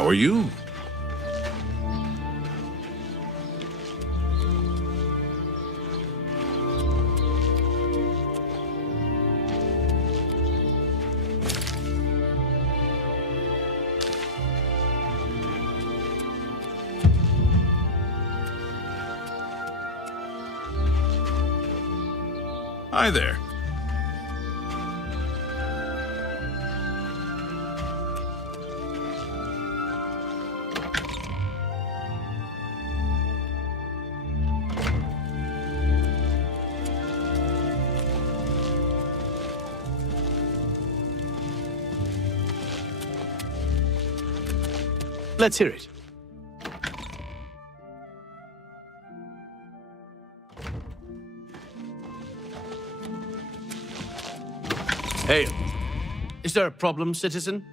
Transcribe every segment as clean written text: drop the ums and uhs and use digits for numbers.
How are you? Hi there. Let's hear it. Hey, is there a problem, citizen?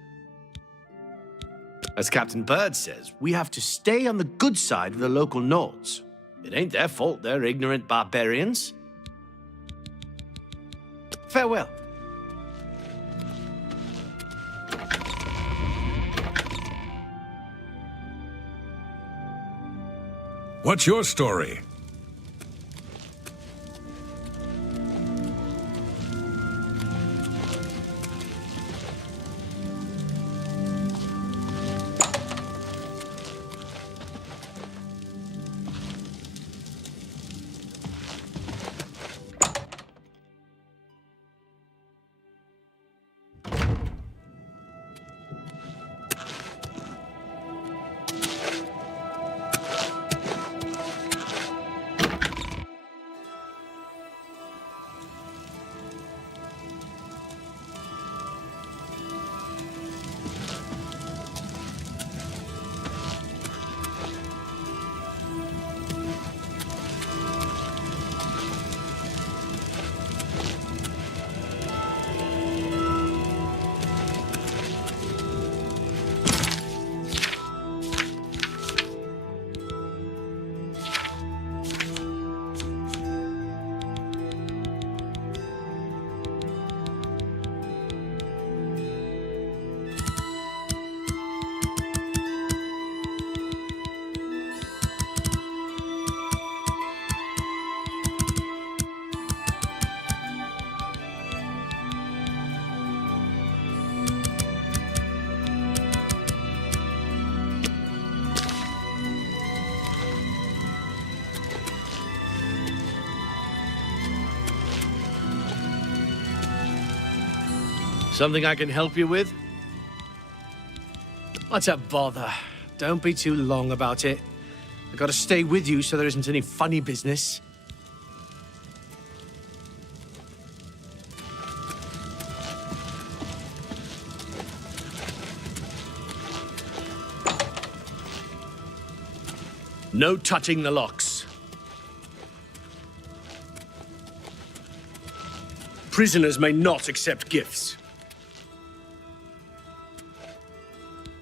As Captain Bird says, we have to stay on the good side of the local Nords. It ain't their fault they're ignorant barbarians. Farewell. What's your story? Something I can help you with? What's a bother? Don't be too long about it. I gotta stay with you so there isn't any funny business. No touching the locks. Prisoners may not accept gifts.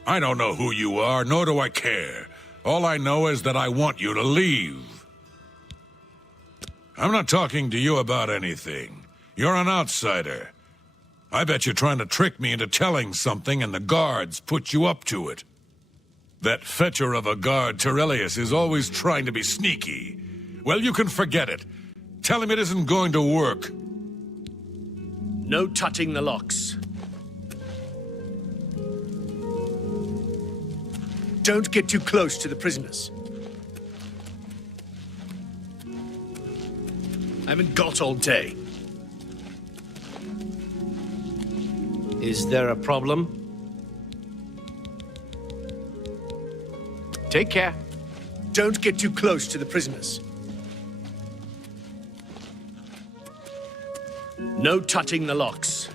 I don't know who you are, nor do I care. All I know is that I want you to leave. I'm not talking to you about anything. You're an outsider. I bet you're trying to trick me into telling something and the guards put you up to it. That fetcher of a guard, Terelius, is always trying to be sneaky. Well, you can forget it. Tell him it isn't going to work. No touching the locks. Don't get too close to the prisoners. I haven't got all day. Is there a problem? Take care. Don't get too close to the prisoners. No touching the locks.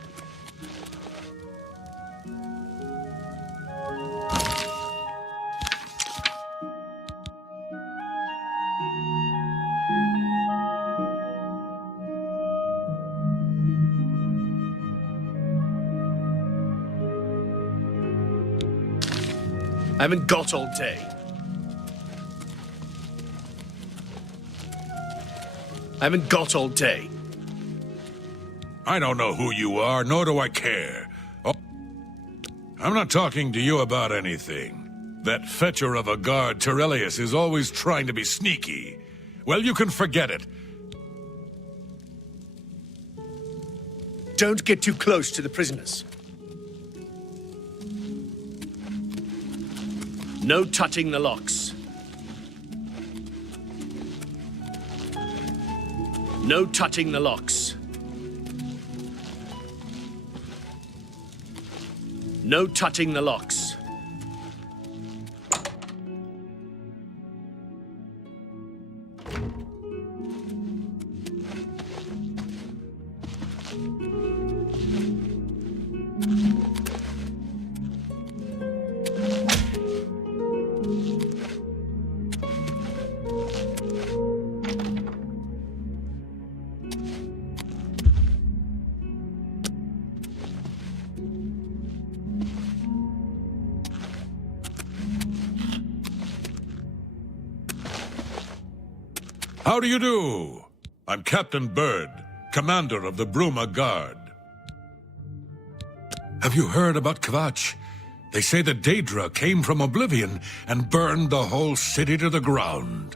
I haven't got all day. I haven't got all day. I don't know who you are, nor do I care. Oh, I'm not talking to you about anything. That fetcher of a guard, Terelius, is always trying to be sneaky. Well, you can forget it. Don't get too close to the prisoners. No touching the locks. No touching the locks. No touching the locks. How do you do? I'm Captain Bird, commander of the Bruma Guard. Have you heard about Kvatch? They say the Daedra came from Oblivion and burned the whole city to the ground.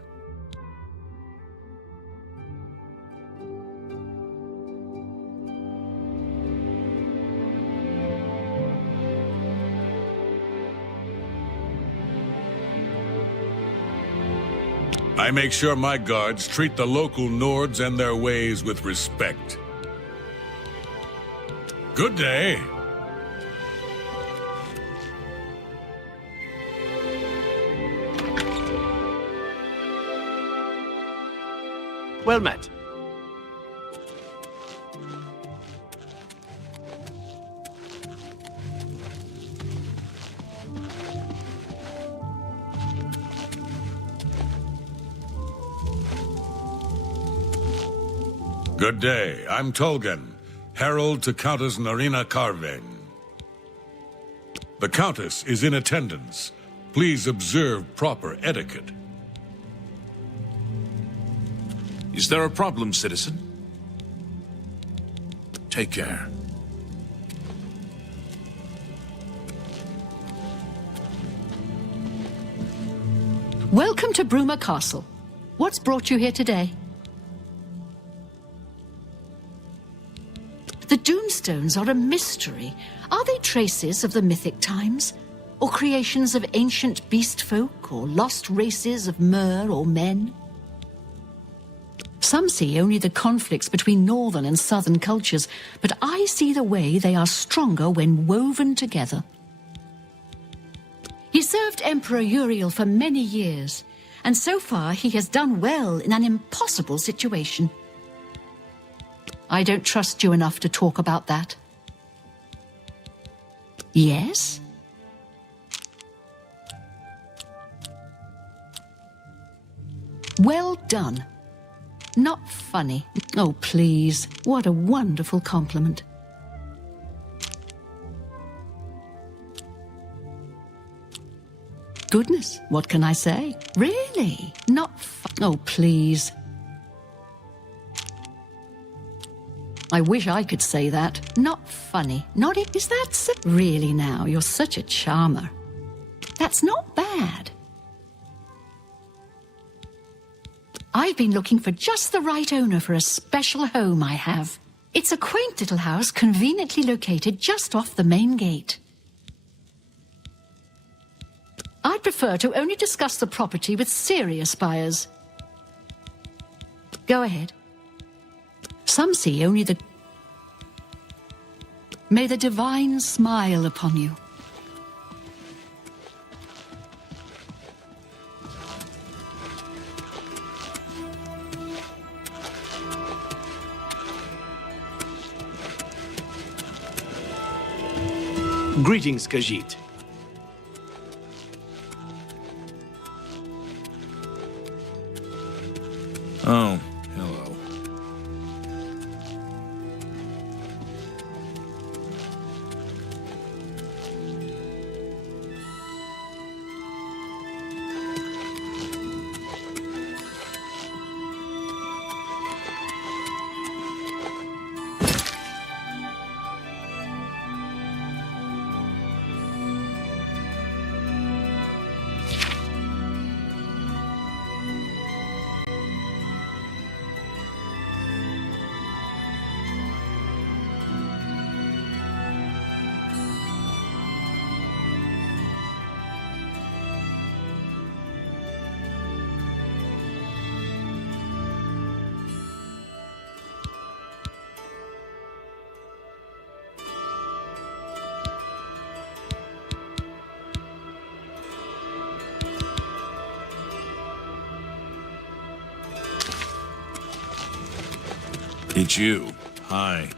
I make sure my guards treat the local Nords and their ways with respect. Good day. Well met. Good day. I'm Tolgan, herald to Countess Narina Carvain. The Countess is in attendance. Please observe proper etiquette. Is there a problem, citizen? Take care. Welcome to Bruma Castle. What's brought you here today? The Doomstones are a mystery. Are they traces of the mythic times? Or creations of ancient beast folk, or lost races of mer or men? Some see only the conflicts between northern and southern cultures, but I see the way they are stronger when woven together. He served Emperor Uriel for many years, and so far he has done well in an impossible situation. I don't trust you enough to talk about that. Yes? Well done. Not funny. Oh, please. What a wonderful compliment. Goodness, what can I say? Really? Not oh, please. I wish I could say that. Not funny. Not it. Is that so? Really now, you're such a charmer. That's not bad. I've been looking for just the right owner for a special home I have. It's a quaint little house conveniently located just off the main gate. I'd prefer to only discuss the property with serious buyers. Go ahead. Some see only the... May the divine smile upon you. Greetings, Khajiit. Oh, hello. It's you. Hi.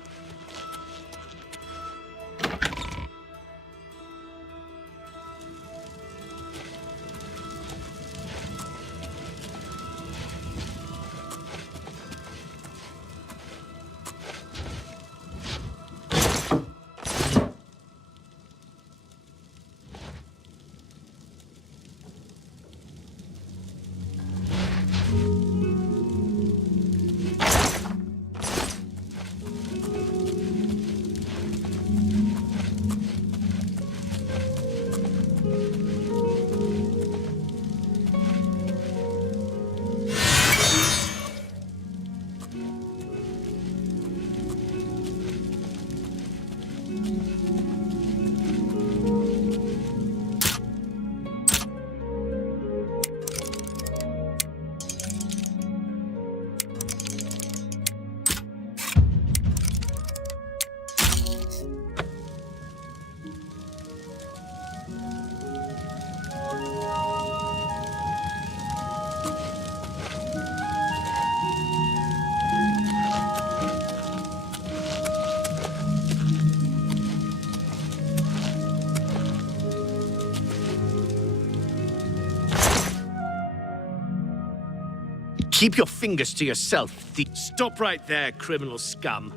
Keep your fingers to yourself, thief. Stop right there, criminal scum.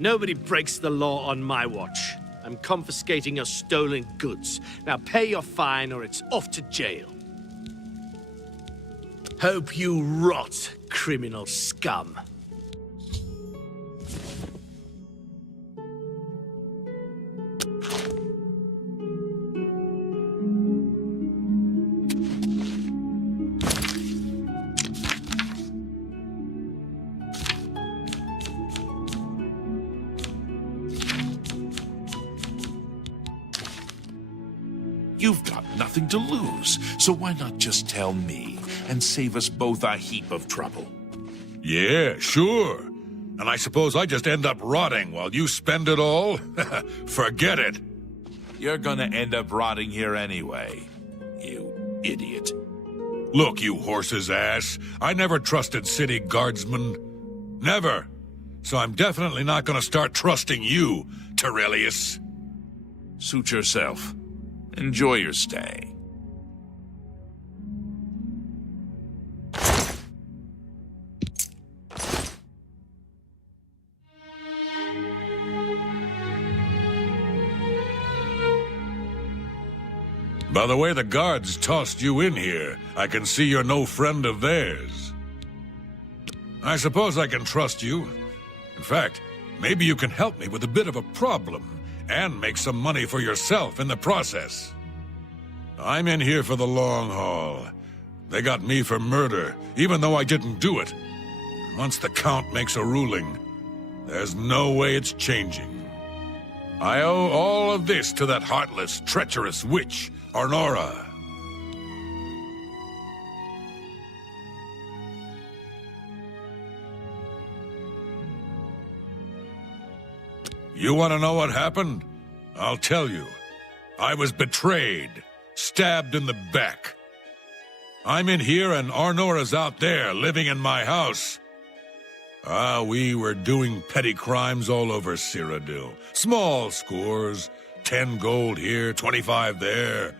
Nobody breaks the law on my watch. I'm confiscating your stolen goods. Now pay your fine or it's off to jail. Hope you rot, criminal scum. You've got nothing to lose, so why not just tell me and save us both a heap of trouble? Yeah, sure. And I suppose I just end up rotting while you spend it all? Forget it. You're gonna end up rotting here anyway. you idiot. Look, you horse's ass. I never trusted city guardsmen. Never. So I'm definitely not gonna start trusting you, Terrellius. Suit yourself. Enjoy your stay. By the way the guards tossed you in here, I can see you're no friend of theirs. I suppose I can trust you. In fact, maybe you can help me with a bit of a problem, and make some money for yourself in the process. I'm in here for the long haul. They got me for murder, even though I didn't do it. Once the Count makes a ruling, there's no way it's changing. I owe all of this to that heartless, treacherous witch, Arnora. You want to know what happened? I'll tell you. I was betrayed, stabbed in the back. I'm in here and Arnora's out there, living in my house. We were doing petty crimes all over Cyrodiil. Small scores, 10 gold here, 25 there.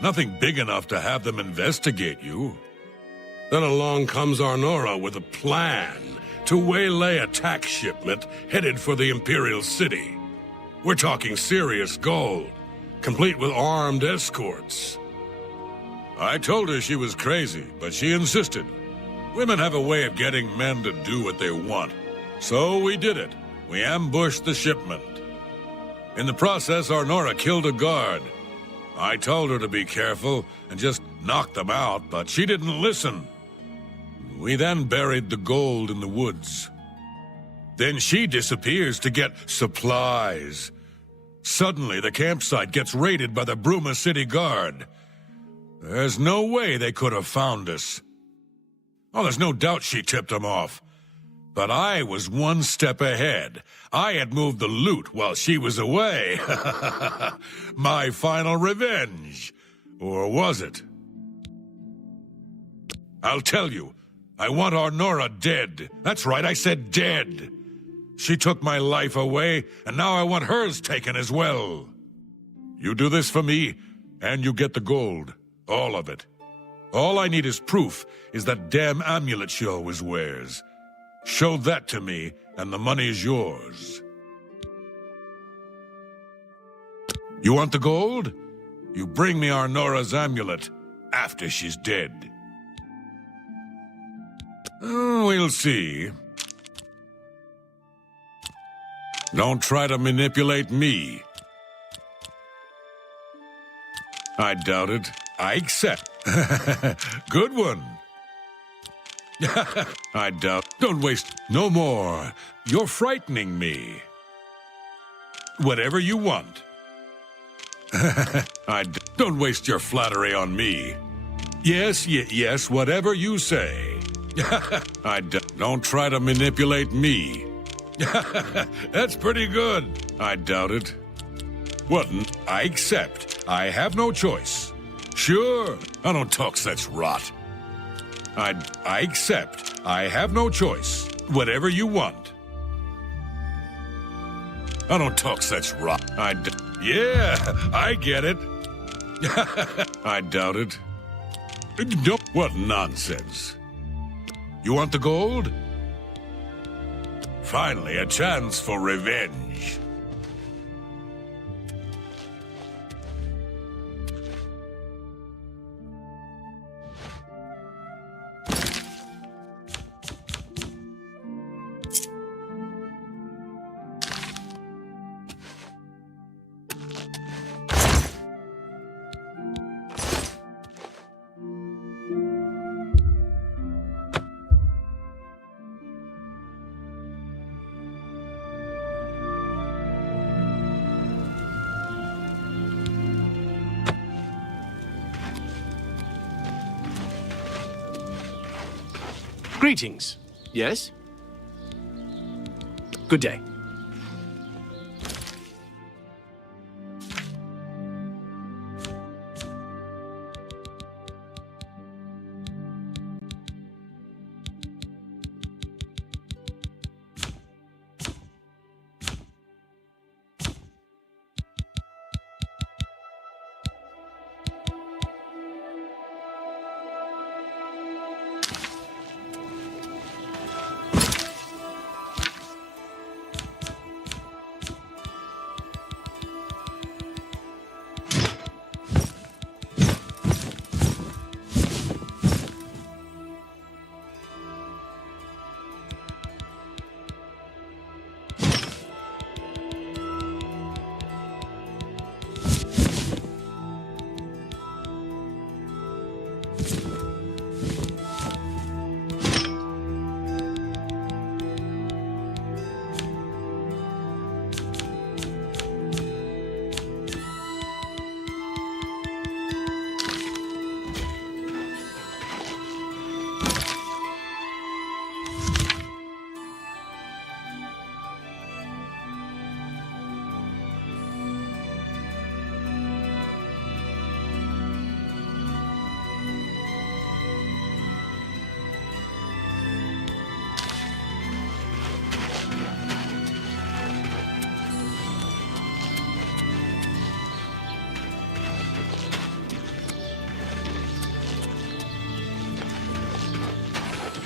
Nothing big enough to have them investigate you. Then along comes Arnora with a plan to waylay a tax shipment headed for the Imperial City. We're talking serious gold, complete with armed escorts. I told her she was crazy, but she insisted. Women have a way of getting men to do what they want. So we did it. We ambushed the shipment. In the process, Arnora killed a guard. I told her to be careful and just knock them out, but she didn't listen. We then buried the gold in the woods. Then she disappears to get supplies. Suddenly, the campsite gets raided by the Bruma City Guard. There's no way they could have found us. Oh, there's no doubt she tipped them off. But I was one step ahead. I had moved the loot while she was away. My final revenge. Or was it? I'll tell you. I want Arnora dead. That's right, I said dead. She took my life away, and now I want hers taken as well. You do this for me, and you get the gold. All of it. All I need is proof is that damn amulet she always wears. Show that to me, and the money's yours. You want the gold? You bring me Arnora's amulet after she's dead. Oh, we'll see. Don't try to manipulate me. I doubt it. I accept. Good one. I doubt. Don't waste. No more. You're frightening me. Whatever you want. Don't waste your flattery on me. Yes, yes, whatever you say. Don't try to manipulate me. That's pretty good. I doubt it. What? I accept. I have no choice. Sure. I don't talk such rot. I accept. I have no choice. Whatever you want. I don't talk such rot. Yeah, I get it. I doubt it. What nonsense. You want the gold? Finally, a chance for revenge. Greetings. Yes? Good day.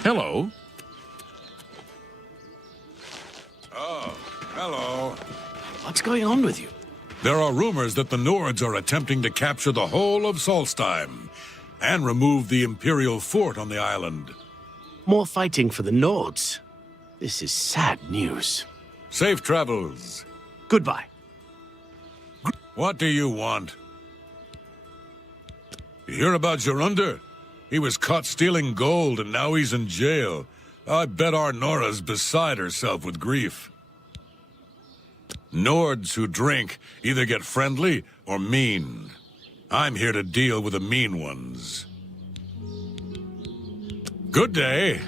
Hello. Oh, hello. What's going on with you? There are rumors that the Nords are attempting to capture the whole of Solstheim and remove the Imperial fort on the island. More fighting for the Nords. This is sad news. Safe travels. Goodbye. What do you want? You hear about Jorunda? He was caught stealing gold and now he's in jail. I bet our Nora's beside herself with grief. Nords who drink either get friendly or mean. I'm here to deal with the mean ones. Good day.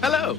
Hello.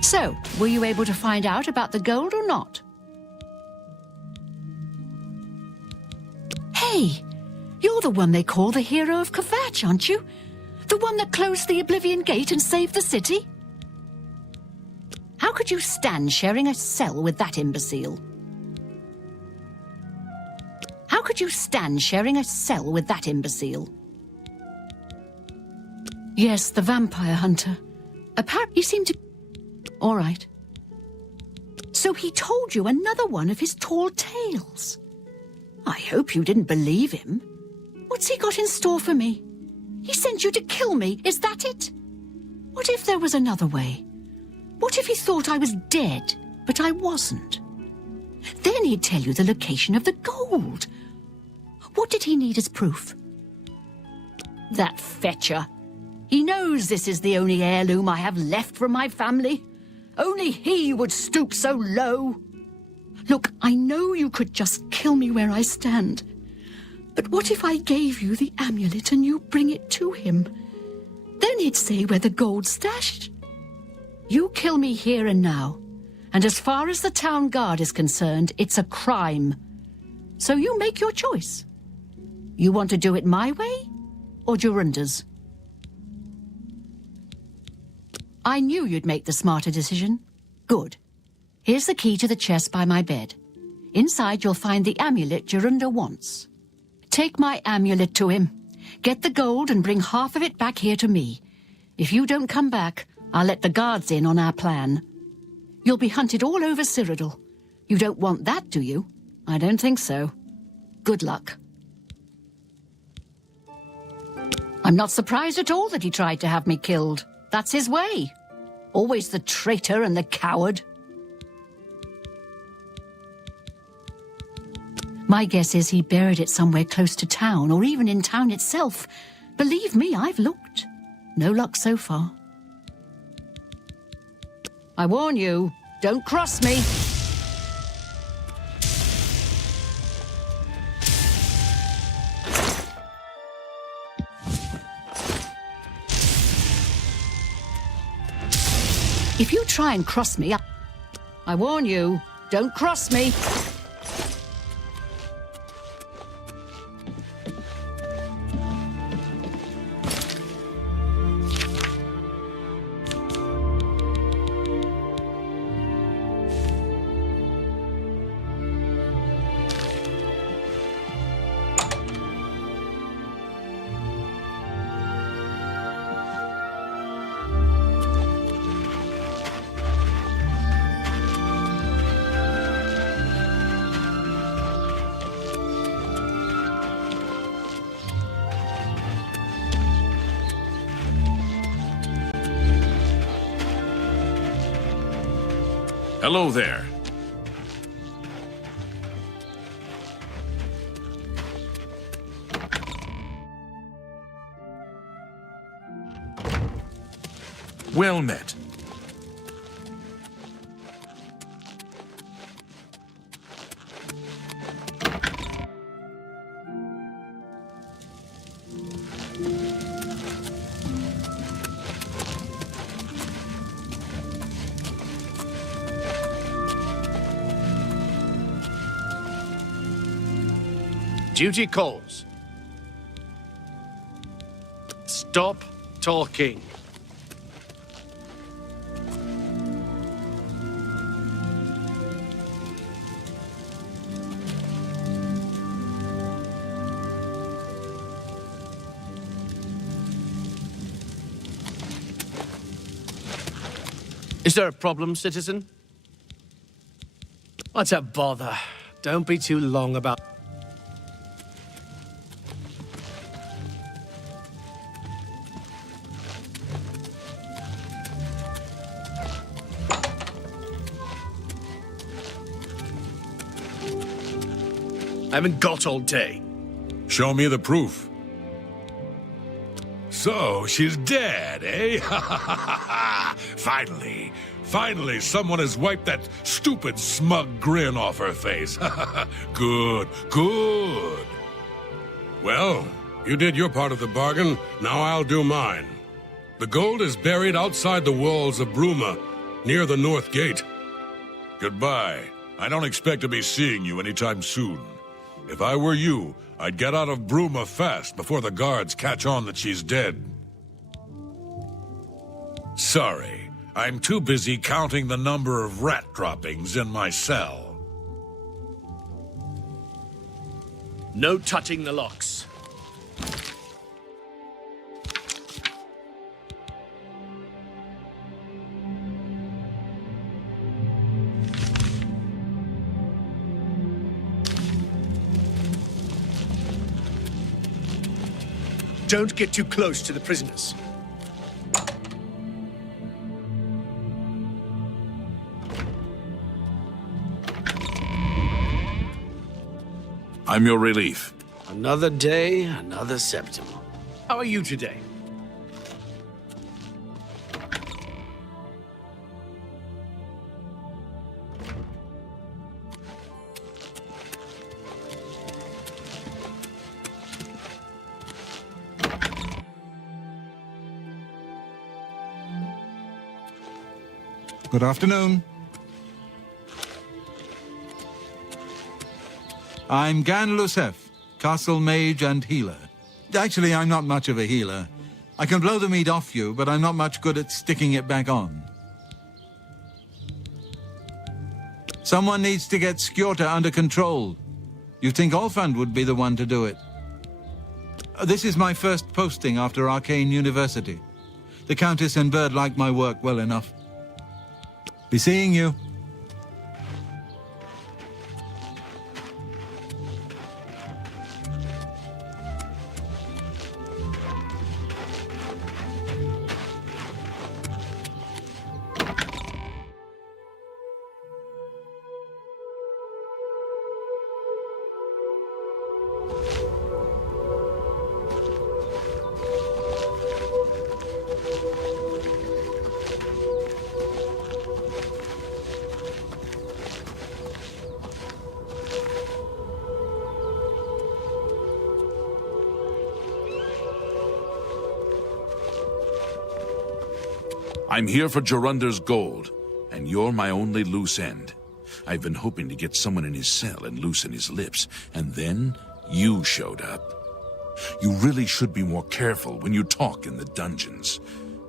So, were you able to find out about the gold or not? Hey, you're the one they call the hero of Kvatch, aren't you? The one that closed the Oblivion Gate and saved the city? How could you stand sharing a cell with that imbecile? How could you stand sharing a cell with that imbecile? Yes, the vampire hunter. Apparently, he seemed to... All right. So he told you another one of his tall tales. I hope you didn't believe him. What's he got in store for me? He sent you to kill me, is that it? What if there was another way? What if he thought I was dead, but I wasn't? Then he'd tell you the location of the gold. What did he need as proof? That fetcher. He knows this is the only heirloom I have left from my family. Only he would stoop so low. Look, I know you could just kill me where I stand. But what if I gave you the amulet and you bring it to him? Then he'd say where the gold's stashed. You kill me here and now. And as far as the town guard is concerned, it's a crime. So you make your choice. You want to do it my way or Jorunda's? I knew you'd make the smarter decision. Good. Here's the key to the chest by my bed. Inside you'll find the amulet Jorunda wants. Take my amulet to him. Get the gold and bring half of it back here to me. If you don't come back, I'll let the guards in on our plan. You'll be hunted all over Cyrodiil. You don't want that, do you? I don't think so. Good luck. I'm not surprised at all that he tried to have me killed. That's his way. Always the traitor and the coward. My guess is he buried it somewhere close to town, or even in town itself. Believe me, I've looked. No luck so far. I warn you, don't cross me. If you try and cross me, I warn you, don't cross me. Hello there. Well met. Duty calls. Stop talking. Is there a problem, citizen? What's a bother? Don't be too long about... I haven't got all day. Show me the proof. So, she's dead, eh? Finally, someone has wiped that stupid, smug grin off her face. Good. Well, you did your part of the bargain, now I'll do mine. The gold is buried outside the walls of Bruma, near the North Gate. Goodbye. I don't expect to be seeing you anytime soon. If I were you, I'd get out of Bruma fast before the guards catch on that she's dead. Sorry, I'm too busy counting the number of rat droppings in my cell. No touching the locks. Don't get too close to the prisoners. I'm your relief. Another day, another septim. How are you today? Good afternoon. I'm Gan Lusef, castle mage and healer. Actually, I'm not much of a healer. I can blow the meat off you, but I'm not much good at sticking it back on. Someone needs to get Skjorta under control. You'd think Olfand would be the one to do it. This is my first posting after Arcane University. The Countess and Bird like my work well enough. Be seeing you. I'm here for Jorunder's gold, and you're my only loose end. I've been hoping to get someone in his cell and loosen his lips, and then you showed up. You really should be more careful when you talk in the dungeons.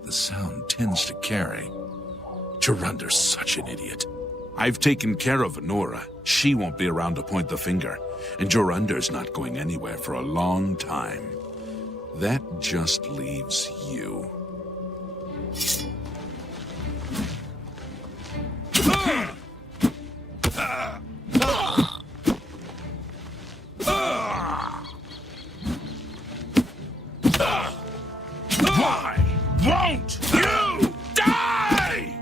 The sound tends to carry. Jorunder's such an idiot. I've taken care of Honora. She won't be around to point the finger, and Jorunder's not going anywhere for a long time. That just leaves you. Why won't you die?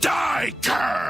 Die, cur!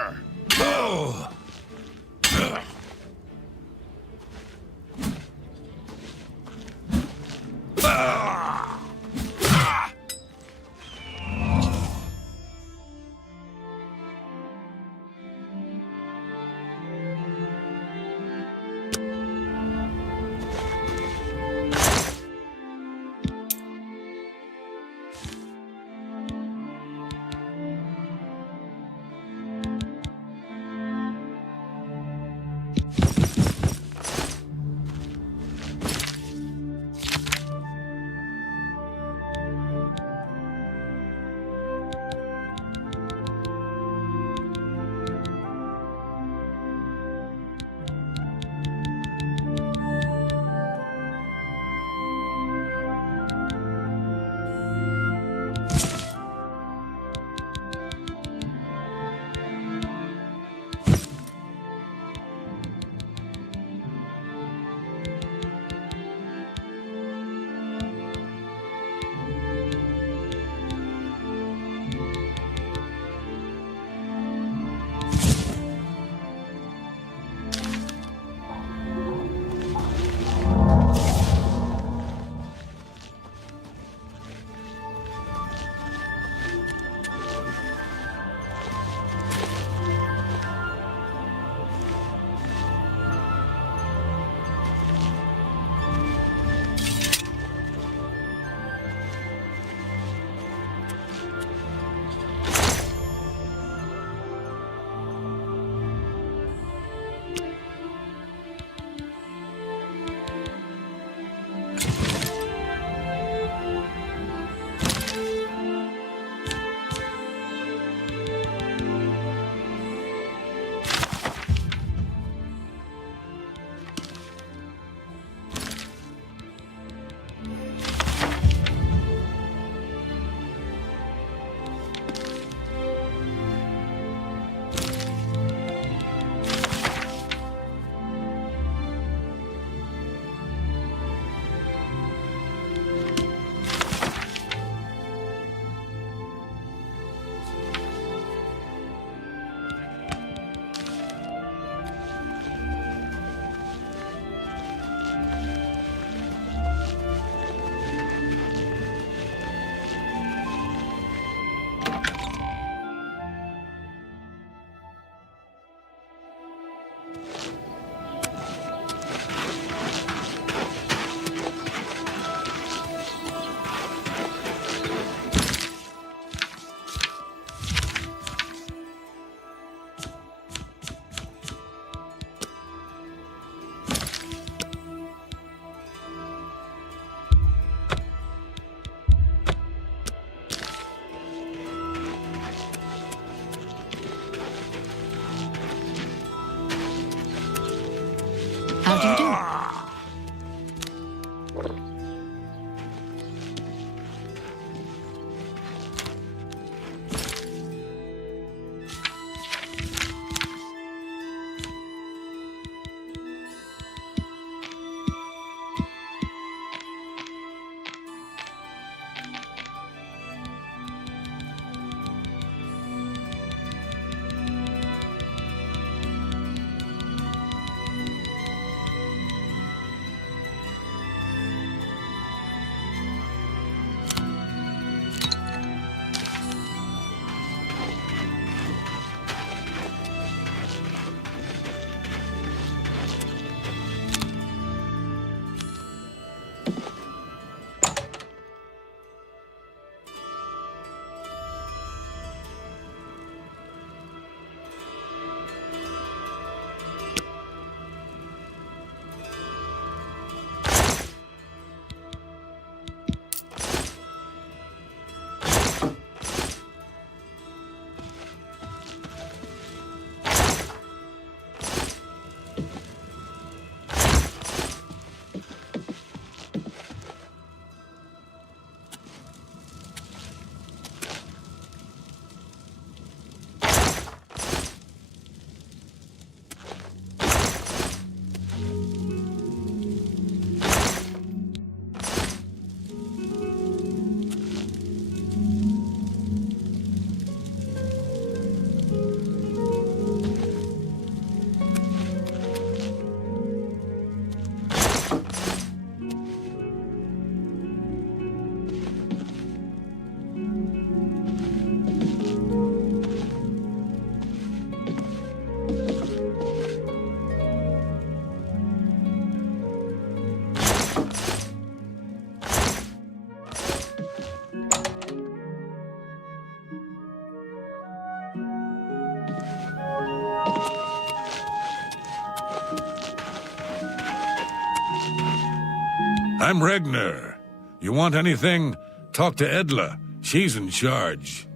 I'm Regner. You want anything? Talk to Edla. She's in charge.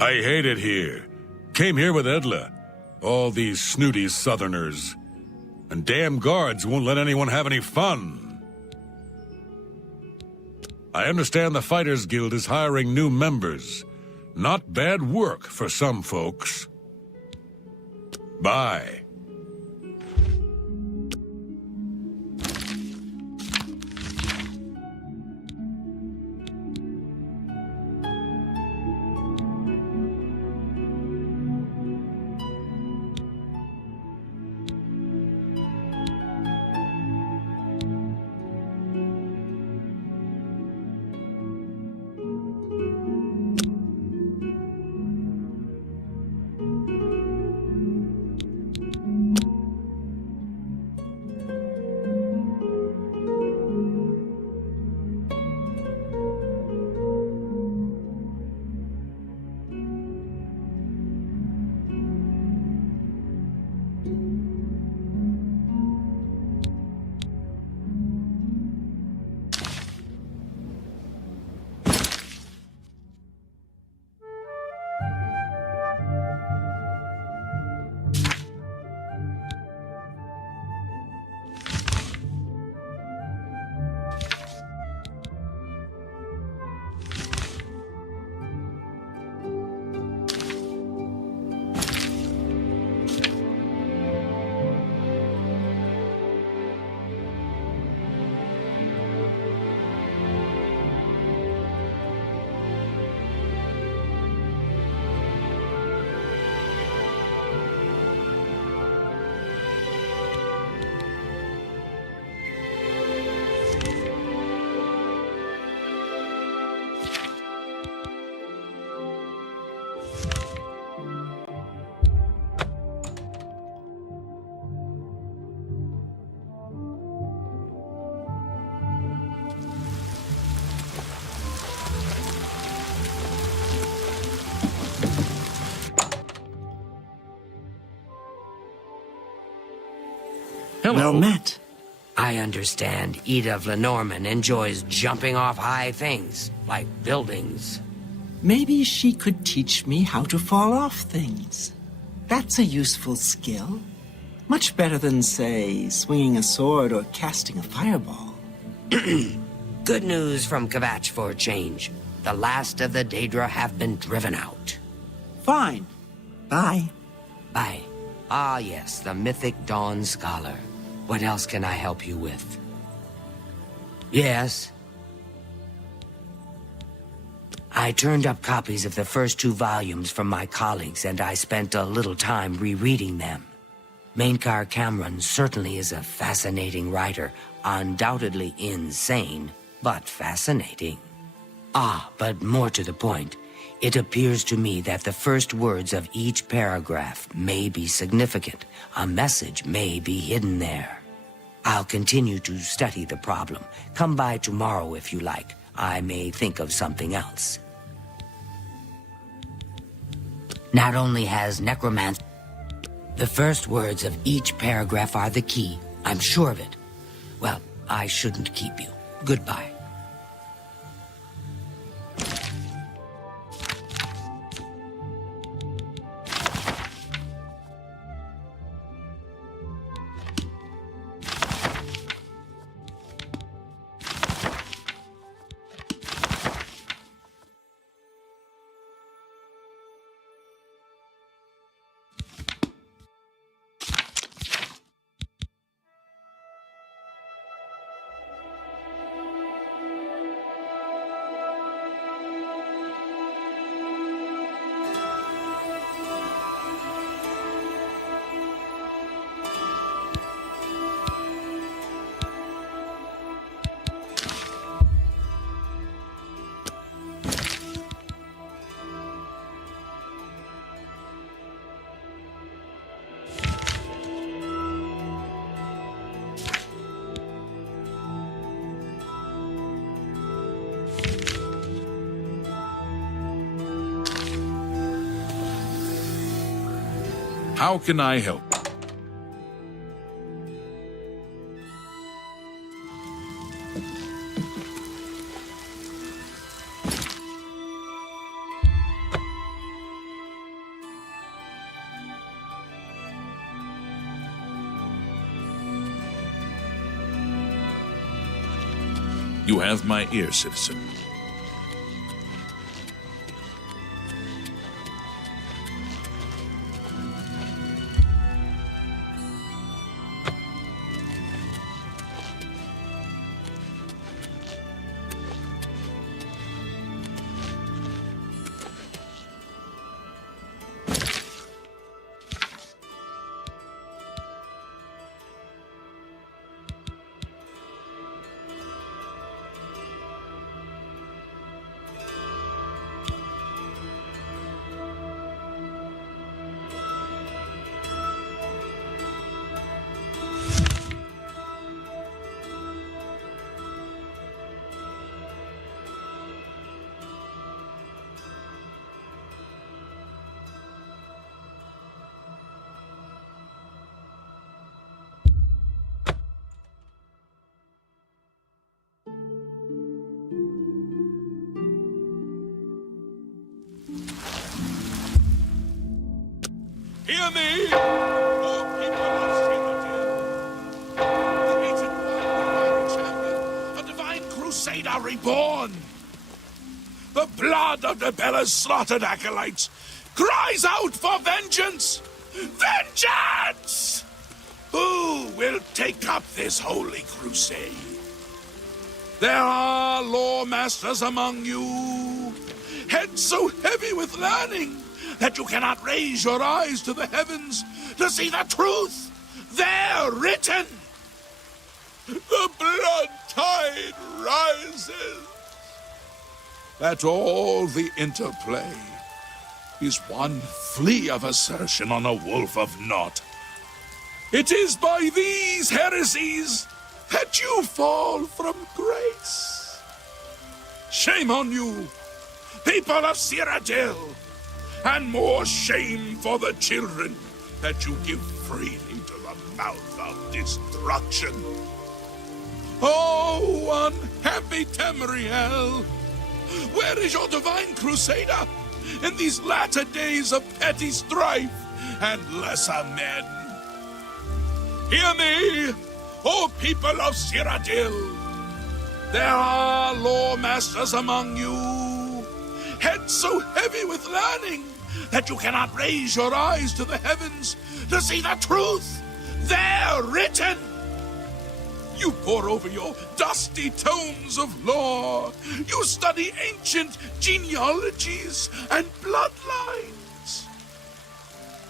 I hate it here. Came here with Edla. All these snooty southerners. And damn guards won't let anyone have any fun. I understand the Fighters Guild is hiring new members. Not bad work for some folks. Bye. Well met. I understand Edith Lenormand enjoys jumping off high things, like buildings. Maybe she could teach me how to fall off things. That's a useful skill. Much better than, say, swinging a sword or casting a fireball. Good news from Kvatch for a change. The last of the Daedra have been driven out. Fine. Bye. Bye. Ah, yes, the mythic Dawn Scholar. What else can I help you with? Yes? I turned up copies of the first 2 volumes from my colleagues, and I spent a little time rereading them. Mainkar Cameron certainly is a fascinating writer, undoubtedly insane, but fascinating. Ah, but more to the point, it appears to me that the first words of each paragraph may be significant. A message may be hidden there. I'll continue to study the problem. Come by tomorrow if you like. I may think of something else. Not only has necromancy... The first words of each paragraph are the key. I'm sure of it. Well, I shouldn't keep you. Goodbye. How can I help? You have my ear, citizen. Hear me! Oh, people of Citadel. The ancient warrior champion, a divine crusader reborn. The blood of the Bella's slaughtered acolytes cries out for vengeance! Vengeance! Who will take up this holy crusade? There are law masters among you, heads so heavy with learning that you cannot raise your eyes to the heavens to see the truth there written. The blood tide rises. That all the interplay is one flea of assertion on a wolf of naught. It is by these heresies that you fall from grace. Shame on you, people of Cyrodiil, and more shame for the children that you give freely to the mouth of destruction. Oh, unhappy Tamriel, where is your divine crusader in these latter days of petty strife and lesser men? Hear me, O people of Cyrodiil. There are law masters among you, heads so heavy with learning that you cannot raise your eyes to the heavens to see the truth there written. You pore over your dusty tomes of lore. You study ancient genealogies and bloodlines.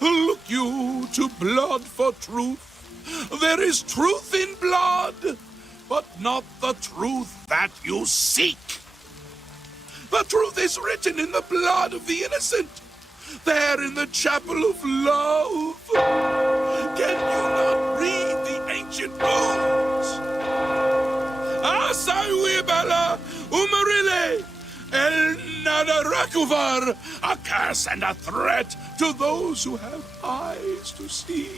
Look you to blood for truth. There is truth in blood, but not the truth that you seek. The truth is written in the blood of the innocent, there in the chapel of love. Can you not read the ancient runes? Asaiwibala Umarile El Nadarakuvar, a curse and a threat to those who have eyes to see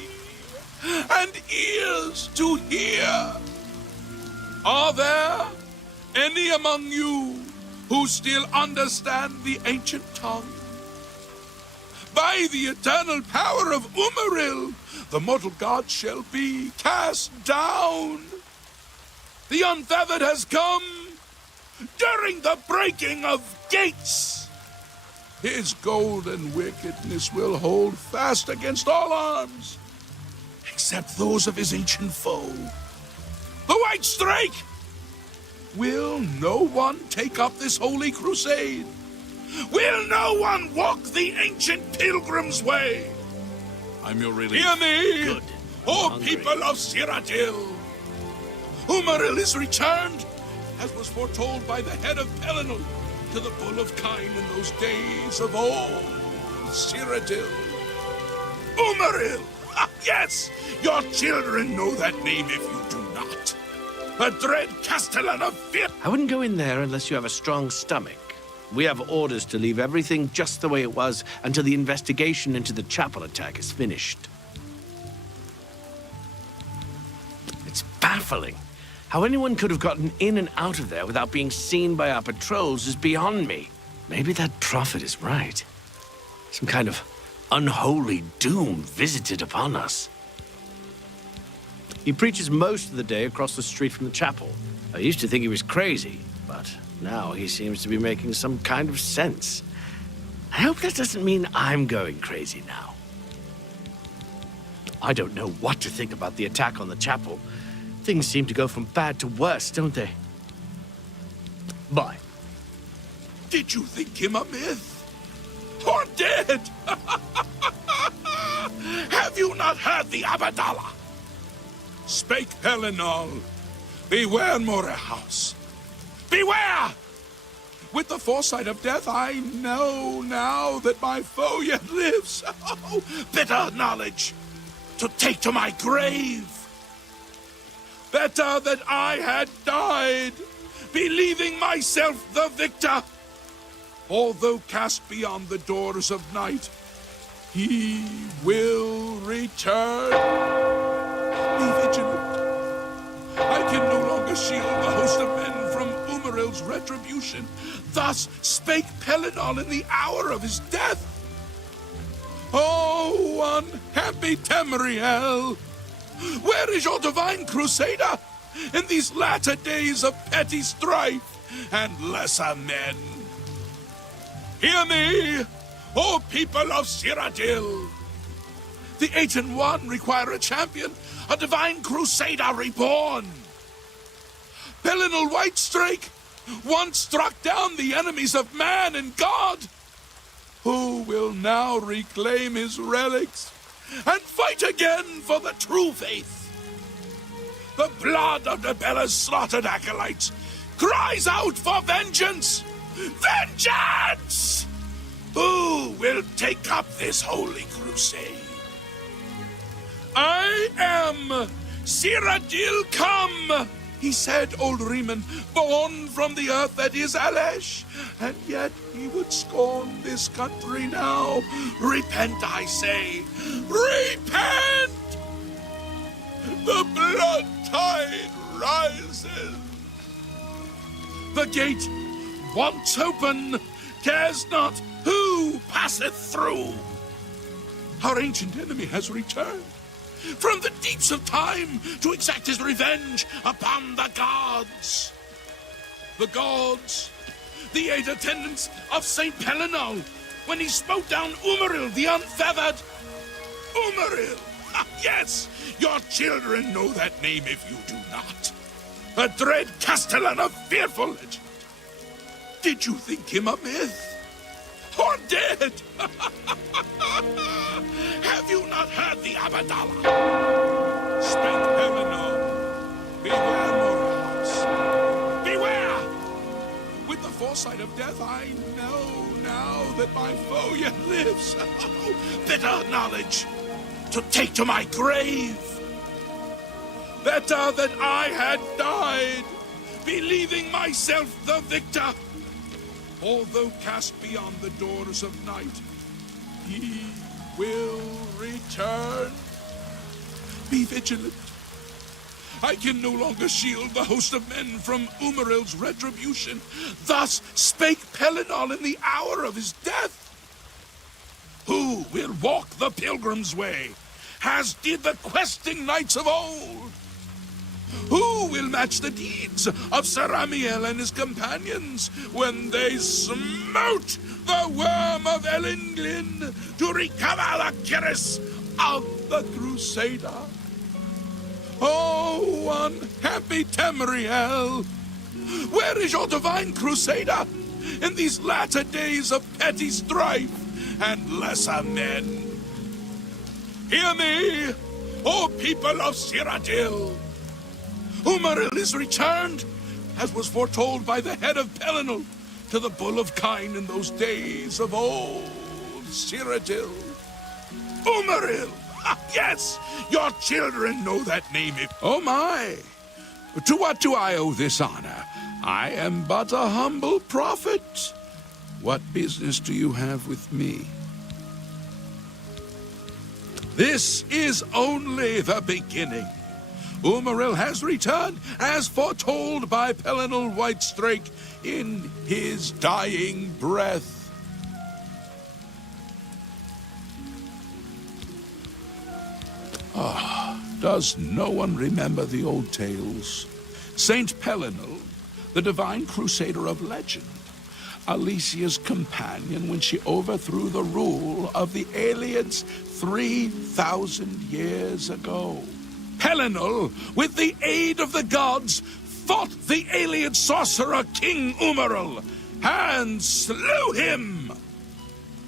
and ears to hear. Are there any among you who still understand the ancient tongue? By the eternal power of Umaril, the mortal god shall be cast down. The unfeathered has come during the breaking of gates. His golden wickedness will hold fast against all arms, except those of his ancient foe, the White Strike. Will no one take up this holy crusade? Will no one walk the ancient pilgrim's way? I'm your relief. Hear me, Good. O Hungry. people of Cyrodiil. Umaril is returned, as was foretold by the head of Pelennor to the Bull of Kine in those days of old. Cyrodiil. Umaril! Ah, yes! Your children know that name if you do not. A dread castellan of fear. I wouldn't go in there unless you have a strong stomach. We have orders to leave everything just the way it was until the investigation into the chapel attack is finished. It's baffling. How anyone could have gotten in and out of there without being seen by our patrols is beyond me. Maybe that prophet is right. Some kind of unholy doom visited upon us. He preaches most of the day across the street from the chapel. I used to think he was crazy, but now he seems to be making some kind of sense. I hope that doesn't mean I'm going crazy now. I don't know what to think about the attack on the chapel. Things seem to go from bad to worse, don't they? Bye. Did you think him a myth? Or dead? Have you not heard the Abadallah? Spake Pelinal, beware Morehouse. Beware! With the foresight of death, I know now that my foe yet lives. Oh, bitter knowledge to take to my grave. Better that I had died, believing myself the victor. Although cast beyond the doors of night, he will return. Be vigilant. I can no longer shield the host of men from Umaril's retribution. Thus spake Pelinal in the hour of his death. Oh, unhappy Tamriel! Where is your divine crusader in these latter days of petty strife and lesser men? Hear me, O people of Cyrodiil! The 8 and 1 require a champion, a divine crusader reborn. Pelinal Whitestrake once struck down the enemies of man and God. Who will now reclaim his relics and fight again for the true faith? The blood of Nabella's slaughtered acolytes cries out for vengeance! Vengeance! Who will take up this holy crusade? I am Cyrodiil come, he said, old Riemann, born from the earth that is Alesh, and yet he would scorn this country now. Repent, I say, repent! The blood tide rises. The gate, once open, cares not who passeth through. Our ancient enemy has returned from the deeps of time to exact his revenge upon the gods. The gods, the 8 attendants of Saint Pelinal, when he smote down Umaril the Unfeathered. Umaril! Yes, your children know that name if you do not. A dread castellan of fearful legend. Did you think him a myth? Or dead? Have you not heard the Abadallah? Spake Pelinal, beware Morehouse. Beware! With the foresight of death, I know now that my foe yet lives. Bitter knowledge to take to my grave. Better that I had died, believing myself the victor. Although cast beyond the doors of night, he will return. Be vigilant. I can no longer shield the host of men from Umaril's retribution. Thus spake Pelinal in the hour of his death. Who will walk the pilgrim's way, as did the questing knights of old? Who will match the deeds of Sir Amiel and his companions when they smote the worm of Elendil to recover the cuirass of the Crusader? Oh, unhappy Tamriel! Where is your divine Crusader in these latter days of petty strife and lesser men? Hear me, O people of Cyrodiil! Umaril is returned, as was foretold by the head of Pelinal to the Bull of Kine in those days of old. Cyrodiil. Umaril! Yes, your children know that name. Oh my! To what do I owe this honor? I am but a humble prophet. What business do you have with me? This is only the beginning. Umaril has returned as foretold by Pelinal Whitestrake in his dying breath. Does no one remember the old tales? Saint Pelinal, the divine crusader of legend, Alicia's companion when she overthrew the rule of the aliens 3,000 years ago. Pelinal, with the aid of the gods, fought the alien sorcerer King Umaril and slew him.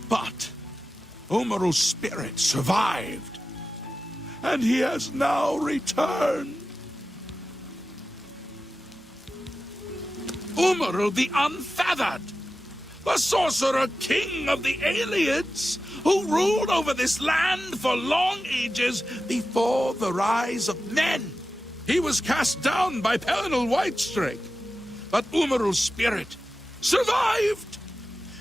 But Umaril's spirit survived, and he has now returned. Umaril the Unfeathered, the sorcerer king of the aliens, who ruled over this land for long ages before the rise of men. He was cast down by Pelinal Whitestrake, but Umaril's spirit survived,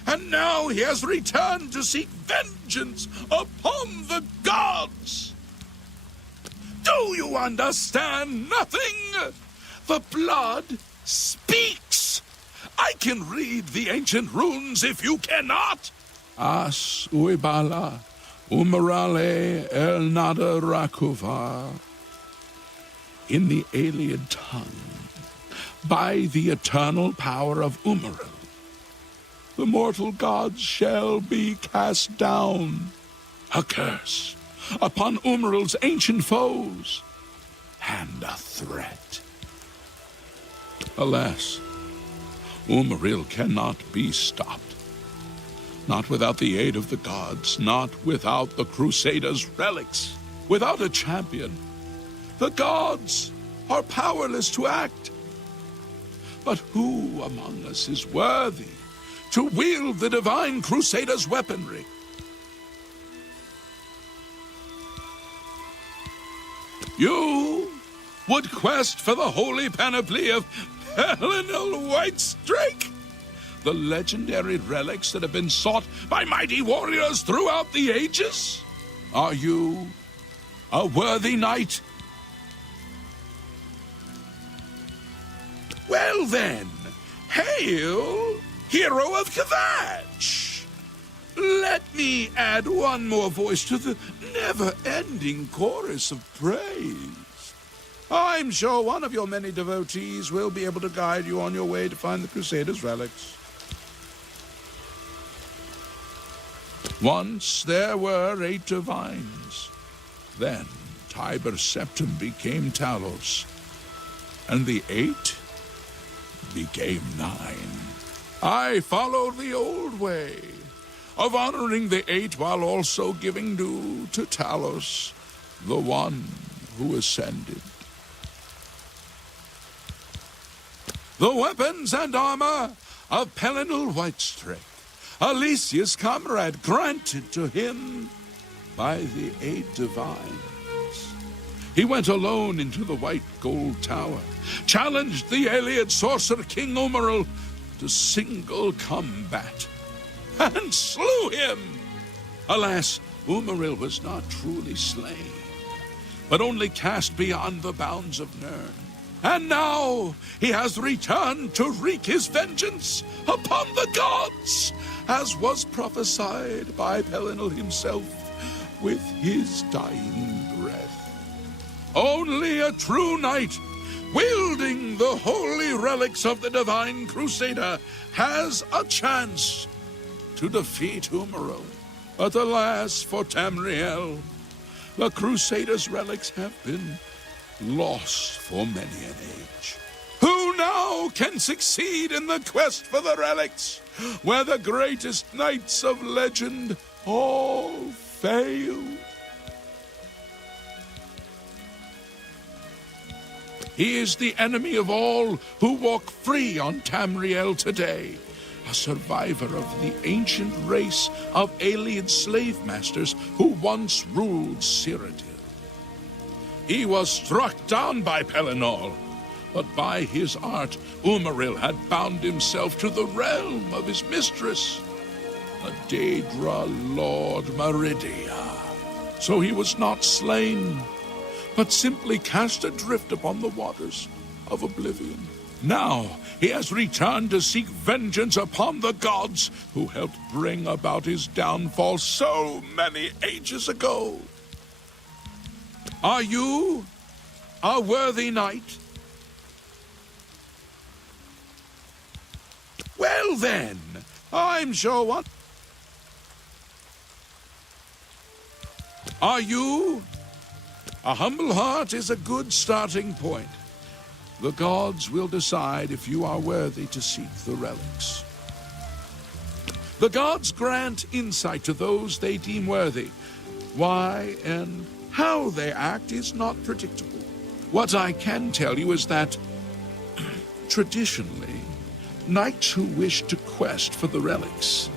and now he has returned to seek vengeance upon the gods. Do you understand nothing? The blood speaks. I can read the ancient runes if you cannot. As uibala, umarale el nada rakuva. In the alien tongue, by the eternal power of Umaril, the mortal gods shall be cast down. A curse upon Umaril's ancient foes, and a threat. Alas, Umaril cannot be stopped. Not without the aid of the gods, not without the Crusaders' relics, without a champion. The gods are powerless to act. But who among us is worthy to wield the divine Crusaders' weaponry? You would quest for the holy panoply of Pelinal Whitestrake? The legendary relics that have been sought by mighty warriors throughout the ages? Are you a worthy knight? Well then, hail, hero of Kvatch! Let me add one more voice to the never-ending chorus of praise. I'm sure one of your many devotees will be able to guide you on your way to find the Crusaders' relics. Once there were 8 divines. Then Tiber Septim became Talos, and the 8 became 9. I followed the old way of honoring the 8 while also giving due to Talos, the one who ascended. The weapons and armor of Pelinal Whitestrake, Alicia's comrade, granted to him by the 8 divines. He went alone into the White Gold Tower, challenged the alien sorcerer King Umaril to single combat, and slew him. Alas, Umaril was not truly slain, but only cast beyond the bounds of Nirn. And now he has returned to wreak his vengeance upon the gods, as was prophesied by Pelinal himself with his dying breath. Only a true knight, wielding the holy relics of the divine Crusader, has a chance to defeat Umaril. But alas for Tamriel, the Crusader's relics have been lost for many an age. Who now can succeed in the quest for the relics, where the greatest knights of legend all failed? He is the enemy of all who walk free on Tamriel today, a survivor of the ancient race of alien slave masters who once ruled Cyrodiil. He was struck down by Pelinal, But by his art, Umaril had bound himself to the realm of his mistress, the Daedra Lord Meridia. So he was not slain, but simply cast adrift upon the waters of Oblivion. Now he has returned to seek vengeance upon the gods who helped bring about his downfall so many ages ago. Are you a worthy knight? Well then, I'm sure one. Are you? A humble heart is a good starting point. The gods will decide if you are worthy to seek the relics. The gods grant insight to those they deem worthy. Why and how they act is not predictable. What I can tell you is that, traditionally, knights who wished to quest for the relics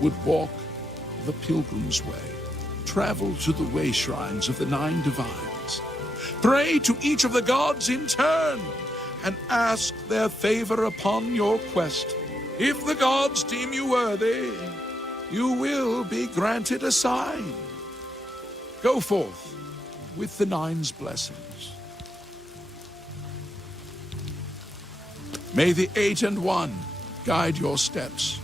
would walk the pilgrim's way, travel to the way shrines of the 9 divines, pray to each of the gods in turn, and ask their favor upon your quest. If the gods deem you worthy, you will be granted a sign. Go forth with the 9's blessings. May the 8 and 1 guide your steps.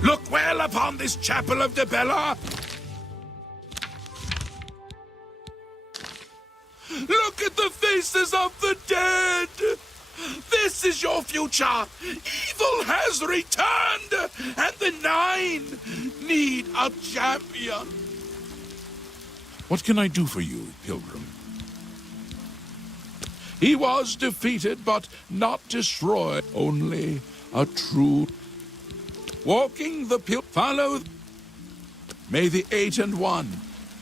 Look well upon this chapel of Debella. Look at the faces of the dead. This is your future. Evil has returned, and the 9 need a champion. What can I do for you, Pilgrim? He was defeated, but not destroyed. Only a true... Walking the follow. May the 8 and 1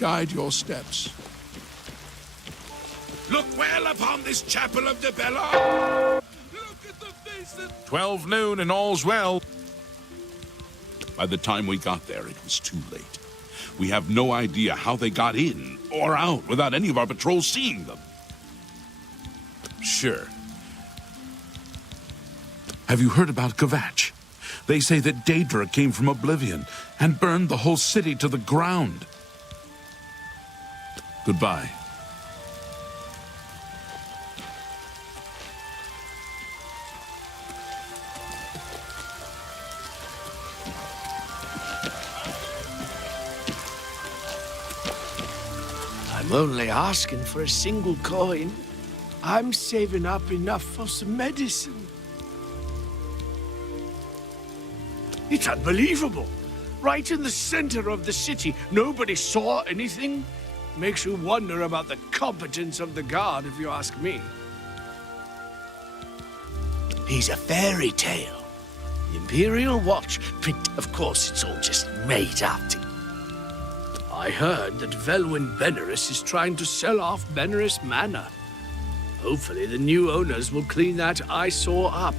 guide your steps. Look well upon this chapel of Debella. Look at the faces. 12 noon and all's well. By the time we got there, it was too late. We have no idea how they got in or out without any of our patrols seeing them. Sure. Have you heard about Kvatch? They say that Daedra came from Oblivion and burned the whole city to the ground. Goodbye. I'm only asking for a single coin. I'm saving up enough for some medicine. It's unbelievable. Right in the center of the city, nobody saw anything. Makes you wonder about the competence of the guard, if you ask me. He's a fairy tale. The Imperial Watch. Of course, it's all just made up. I heard that Velwyn Benaris is trying to sell off Benaris Manor. Hopefully, the new owners will clean that eyesore up.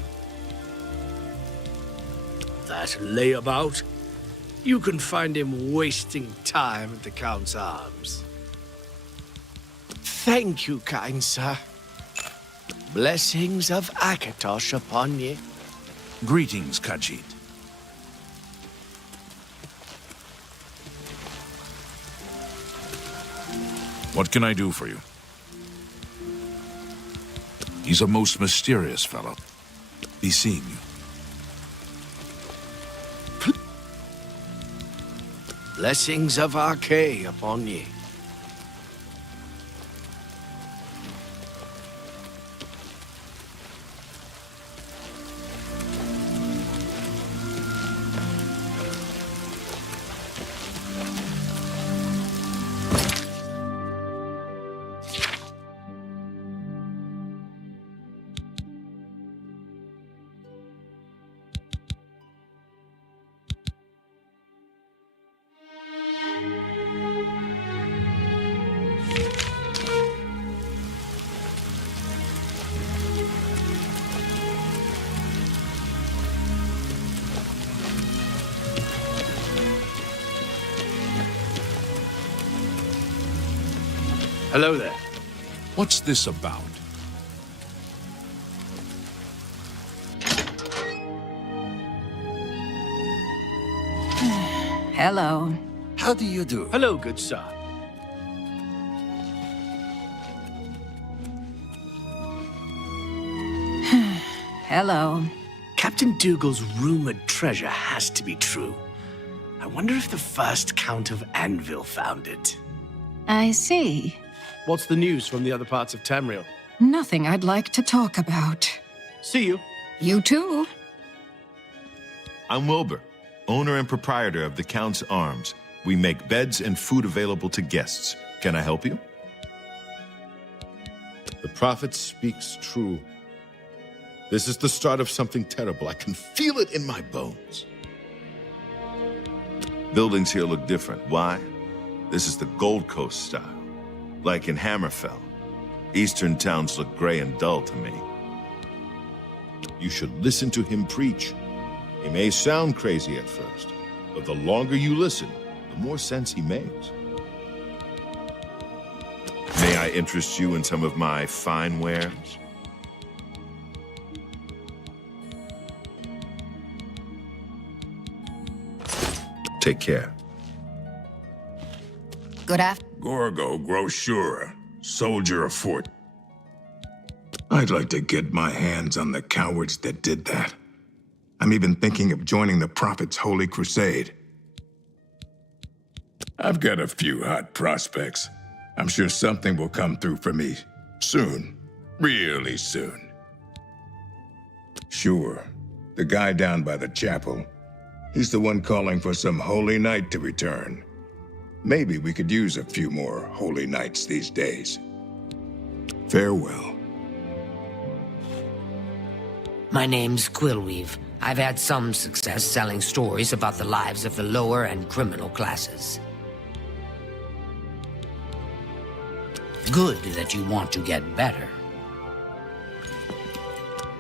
That layabout, you can find him wasting time at the Count's Arms. Thank you, kind sir. Blessings of Akatosh upon ye. Greetings, Khajiit. What can I do for you? He's a most mysterious fellow. Be seeing you. Blessings of Arcay upon ye. Hello there. What's this about? Hello. How do you do? Hello, good sir. Hello. Captain Dougal's rumored treasure has to be true. I wonder if the first Count of Anvil found it. I see. What's the news from the other parts of Tamriel? Nothing I'd like to talk about. See you. You too. I'm Wilbur, owner and proprietor of the Count's Arms. We make beds and food available to guests. Can I help you? The prophet speaks true. This is the start of something terrible. I can feel it in my bones. Buildings here look different. Why? This is the Gold Coast style. Like in Hammerfell. Eastern towns look gray and dull to me. You should listen to him preach. He may sound crazy at first, but the longer you listen, the more sense he makes. May I interest you in some of my fine wares? Take care. Good afternoon. Gorgo Groshura, soldier of fort. I'd like to get my hands on the cowards that did that. I'm even thinking of joining the Prophet's Holy Crusade. I've got a few hot prospects. I'm sure something will come through for me. Soon. Really soon. Sure. The guy down by the chapel. He's the one calling for some holy knight to return. Maybe we could use a few more holy knights these days. Farewell. My name's Quillweave. I've had some success selling stories about the lives of the lower and criminal classes. Good that you want to get better.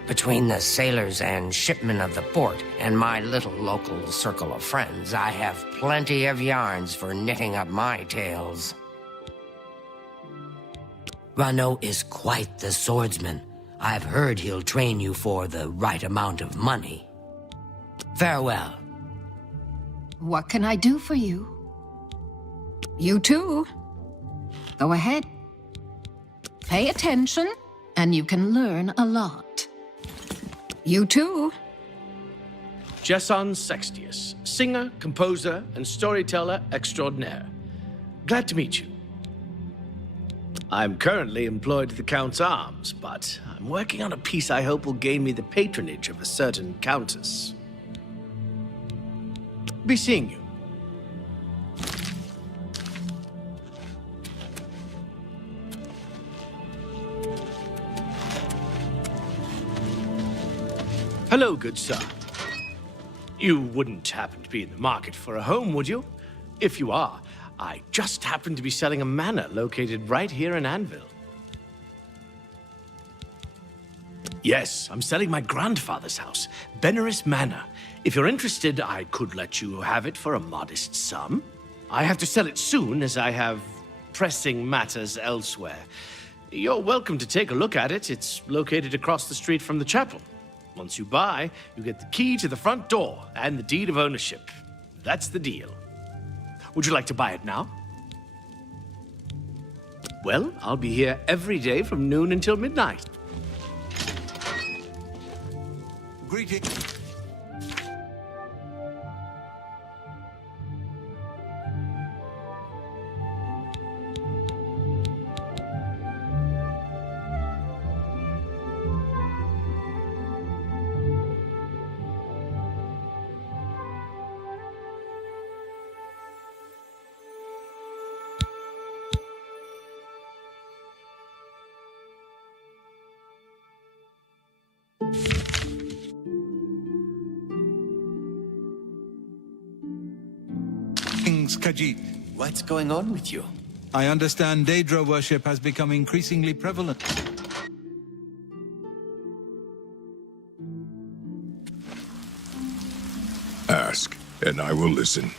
Between the sailors and shipmen of the port and my little local circle of friends, I have plenty of yarns for knitting up my tales. Rano is quite the swordsman. I've heard he'll train you for the right amount of money. Farewell. What can I do for you? You too. Go ahead. Pay attention, and you can learn a lot. You too. Jesson Sextius, singer, composer, and storyteller extraordinaire. Glad to meet you. I'm currently employed at the Count's Arms, but I'm working on a piece I hope will gain me the patronage of a certain countess. Be seeing you. Hello, good sir. You wouldn't happen to be in the market for a home, would you? If you are, I just happen to be selling a manor located right here in Anvil. Yes, I'm selling my grandfather's house, Benaris Manor. If you're interested, I could let you have it for a modest sum. I have to sell it soon, as I have pressing matters elsewhere. You're welcome to take a look at it. It's located across the street from the chapel. Once you buy, you get the key to the front door and the deed of ownership. That's the deal. Would you like to buy it now? Well, I'll be here every day from noon until midnight. Greetings. Khajiit. What's going on with you? I understand Daedra worship has become increasingly prevalent. Ask, and I will listen.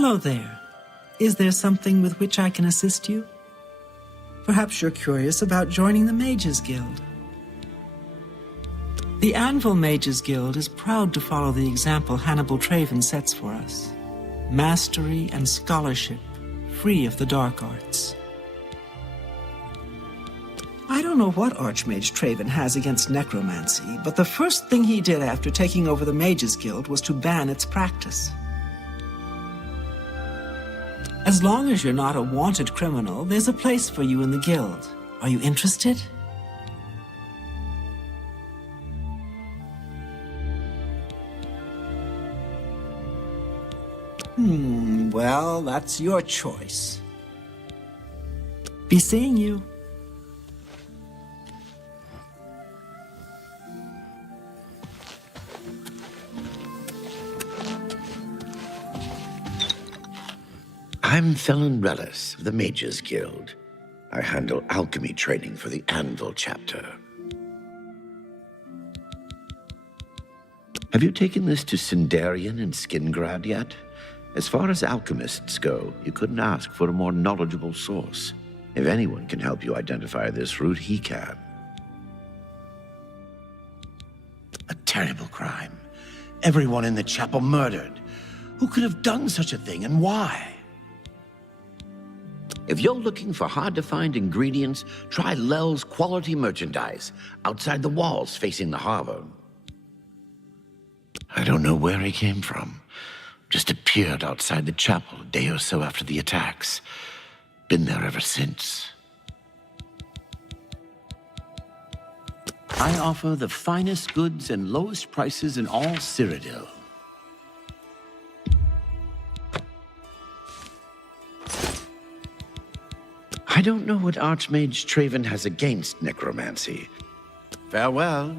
Hello there. Is there something with which I can assist you? Perhaps you're curious about joining the Mages Guild. The Anvil Mages Guild is proud to follow the example Hannibal Traven sets for us. Mastery and scholarship, free of the dark arts. I don't know what Archmage Traven has against necromancy, but the first thing he did after taking over the Mages Guild was to ban its practice. As long as you're not a wanted criminal, there's a place for you in the guild. Are you interested? Well, that's your choice. Be seeing you. I'm Felon Relis of the Mages Guild. I handle alchemy training for the Anvil chapter. Have you taken this to Sindarian and Skingrad yet? As far as alchemists go, you couldn't ask for a more knowledgeable source. If anyone can help you identify this route, he can. A terrible crime. Everyone in the chapel murdered. Who could have done such a thing, and why? If you're looking for hard-to-find ingredients, try Lel's quality merchandise outside the walls facing the harbor. I don't know where he came from. Just appeared outside the chapel a day or so after the attacks. Been there ever since. I offer the finest goods and lowest prices in all Cyrodiil. I don't know what Archmage Traven has against necromancy. Farewell.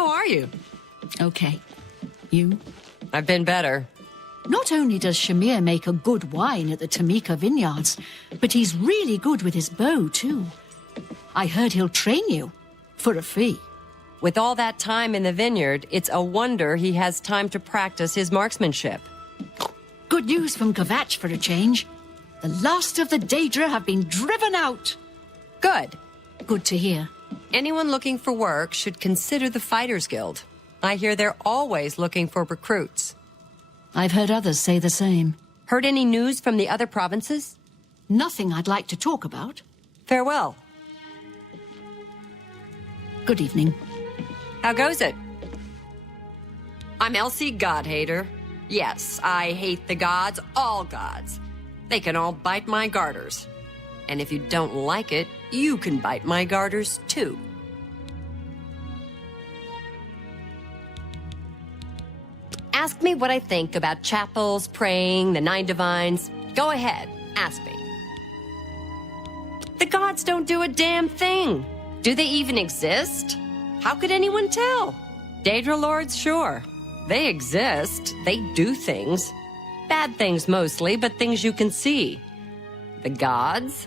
How are you? Okay. You? I've been better. Not only does Shamir make a good wine at the Tamika vineyards, but he's really good with his bow, too. I heard he'll train you. For a fee. With all that time in the vineyard, it's a wonder he has time to practice his marksmanship. Good news from Kvatch for a change. The last of the Daedra have been driven out. Good. Good to hear. Anyone looking for work should consider the Fighters Guild. I hear they're always looking for recruits. I've heard others say the same. Heard any news from the other provinces? Nothing I'd like to talk about. Farewell. Good evening. How goes it? I'm Elsie Godhater. Yes, I hate the gods, all gods. They can all bite my garters. And if you don't like it, you can bite my garters too. Ask me what I think about chapels, praying, the Nine Divines. Go ahead, ask me. The gods don't do a damn thing. Do they even exist? How could anyone tell? Daedra Lords, sure. They exist. They do things. Bad things mostly, but things you can see. The gods?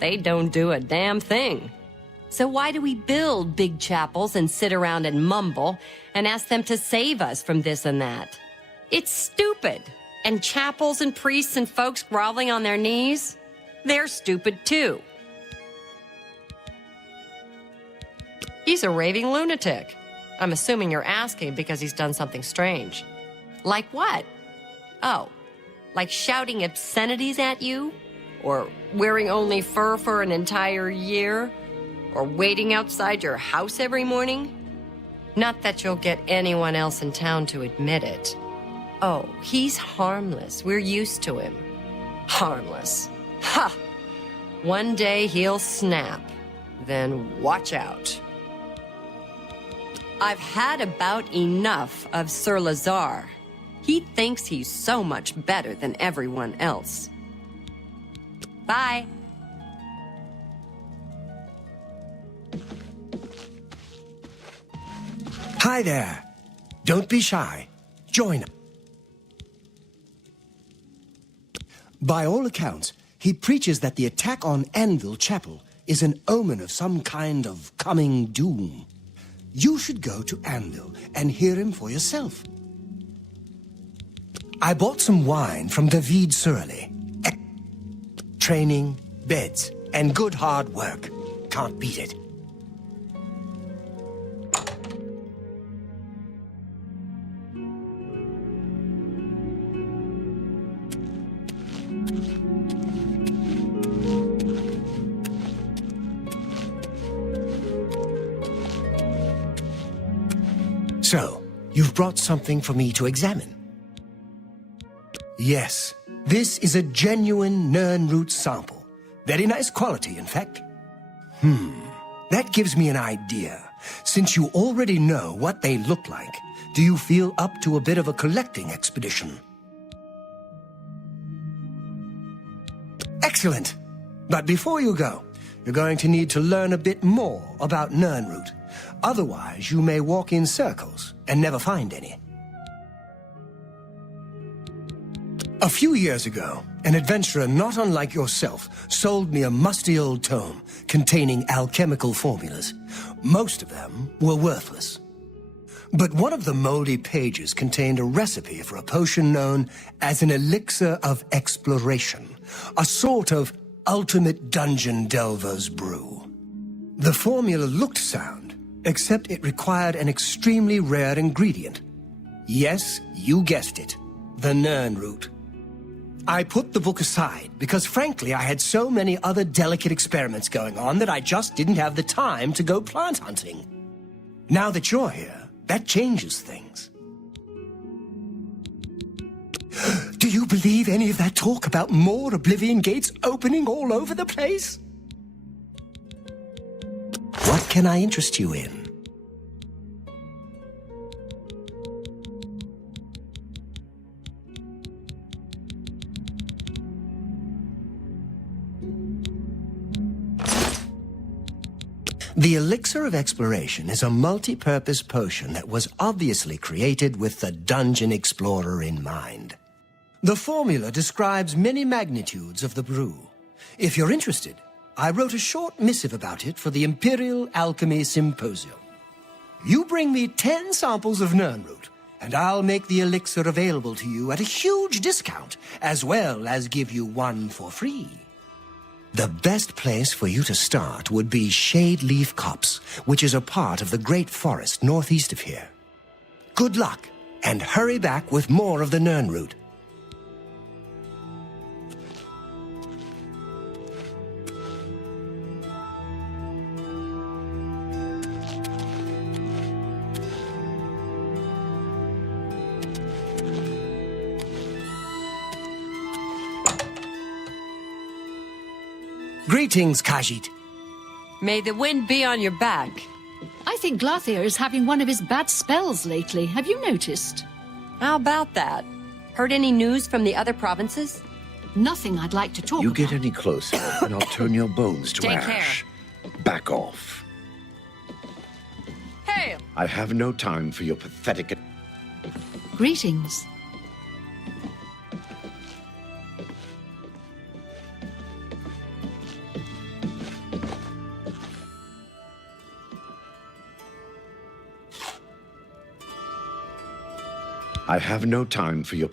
They don't do a damn thing. So why do we build big chapels and sit around and mumble and ask them to save us from this and that? It's stupid. And chapels and priests and folks groveling on their knees? They're stupid too. He's a raving lunatic. I'm assuming you're asking because he's done something strange. Like what? Oh, like shouting obscenities at you? Or wearing only fur for an entire year? Or waiting outside your house every morning? Not that you'll get anyone else in town to admit it. Oh, he's harmless. We're used to him. Harmless. Ha! One day he'll snap. Then watch out. I've had about enough of Sir Lazar. He thinks he's so much better than everyone else. Bye. Hi there. Don't be shy. Join. By all accounts, he preaches that the attack on Anvil Chapel is an omen of some kind of coming doom. You should go to Anvil and hear him for yourself. I bought some wine from David Surly. Training, beds, and good hard work. Can't beat it. So, you've brought something for me to examine. Yes, this is a genuine Nirnroot sample. Very nice quality, in fact. That gives me an idea. Since you already know what they look like, do you feel up to a bit of a collecting expedition? Excellent. But before you go, you're going to need to learn a bit more about Nirnroot. Otherwise, you may walk in circles and never find any. A few years ago, an adventurer not unlike yourself sold me a musty old tome containing alchemical formulas. Most of them were worthless. But one of the moldy pages contained a recipe for a potion known as an elixir of exploration, a sort of ultimate dungeon delver's brew. The formula looked sound, except it required an extremely rare ingredient. Yes, you guessed it, the Nirnroot. I put the book aside because, frankly, I had so many other delicate experiments going on that I just didn't have the time to go plant hunting. Now that you're here, that changes things. Do you believe any of that talk about more Oblivion gates opening all over the place? What can I interest you in? The Elixir of Exploration is a multi-purpose potion that was obviously created with the Dungeon Explorer in mind. The formula describes many magnitudes of the brew. If you're interested, I wrote a short missive about it for the Imperial Alchemy Symposium. You bring me 10 samples of Nirnroot, and I'll make the elixir available to you at a huge discount, as well as give you one for free. The best place for you to start would be Shade Leaf Copse, which is a part of the Great Forest northeast of here. Good luck, and hurry back with more of the Nirnroot. Greetings, Khajiit. May the wind be on your back. I think Glathier is having one of his bad spells lately. Have you noticed? How about that? Heard any news from the other provinces? Nothing I'd like to talk You about. get any closer, and I'll turn your bones to Take ash. Back off. Hail! I have no time for your pathetic... Greetings. I have no time for your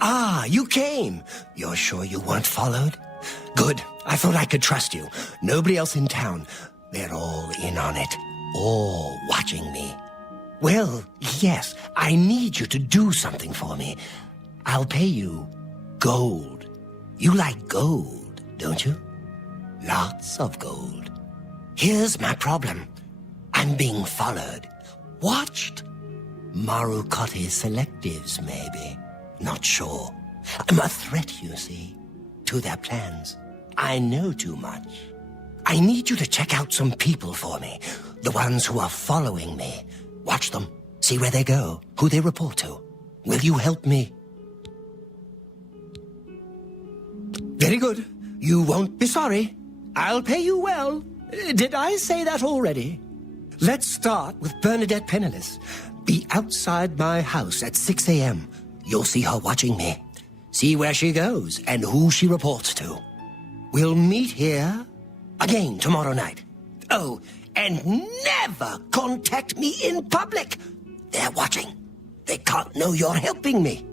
Ah, you came. You're sure you weren't followed? Good. I thought I could trust you. Nobody else in town. They're all in on it. All watching me. Well, yes, I need you to do something for me. I'll pay you gold. You like gold, don't you? Lots of gold. Here's my problem. I'm being followed. Watched. Marukotti selectives, maybe. Not sure. I'm a threat, you see, to their plans. I know too much. I need you to check out some people for me. The ones who are following me. Watch them. See where they go, who they report to. Will you help me? Very good. You won't be sorry. I'll pay you well. Did I say that already? Let's start with Bernadette Penniless. Be outside my house at 6 a.m. You'll see her watching me. See where she goes and who she reports to. We'll meet here again tomorrow night. Oh, and never contact me in public. They're watching. They can't know you're helping me.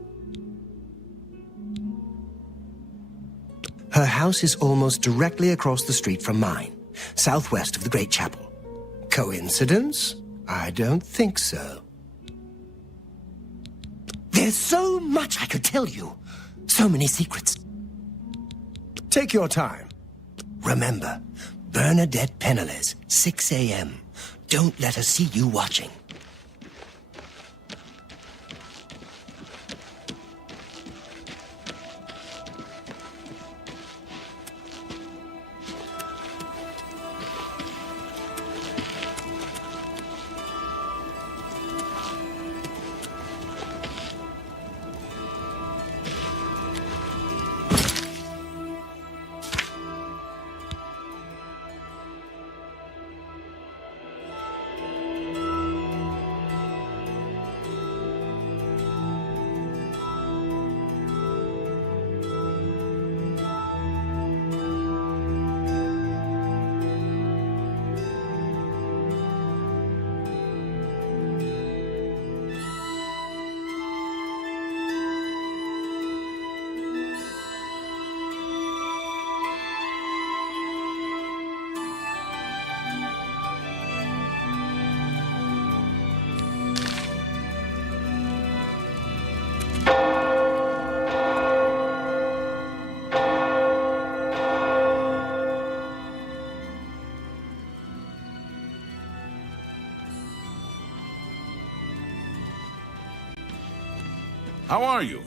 Her house is almost directly across the street from mine, southwest of the Great Chapel. Coincidence? I don't think so. There's so much I could tell you. So many secrets. Take your time. Remember, Bernadette Penniless, 6 a.m. Don't let her see you watching. How are you?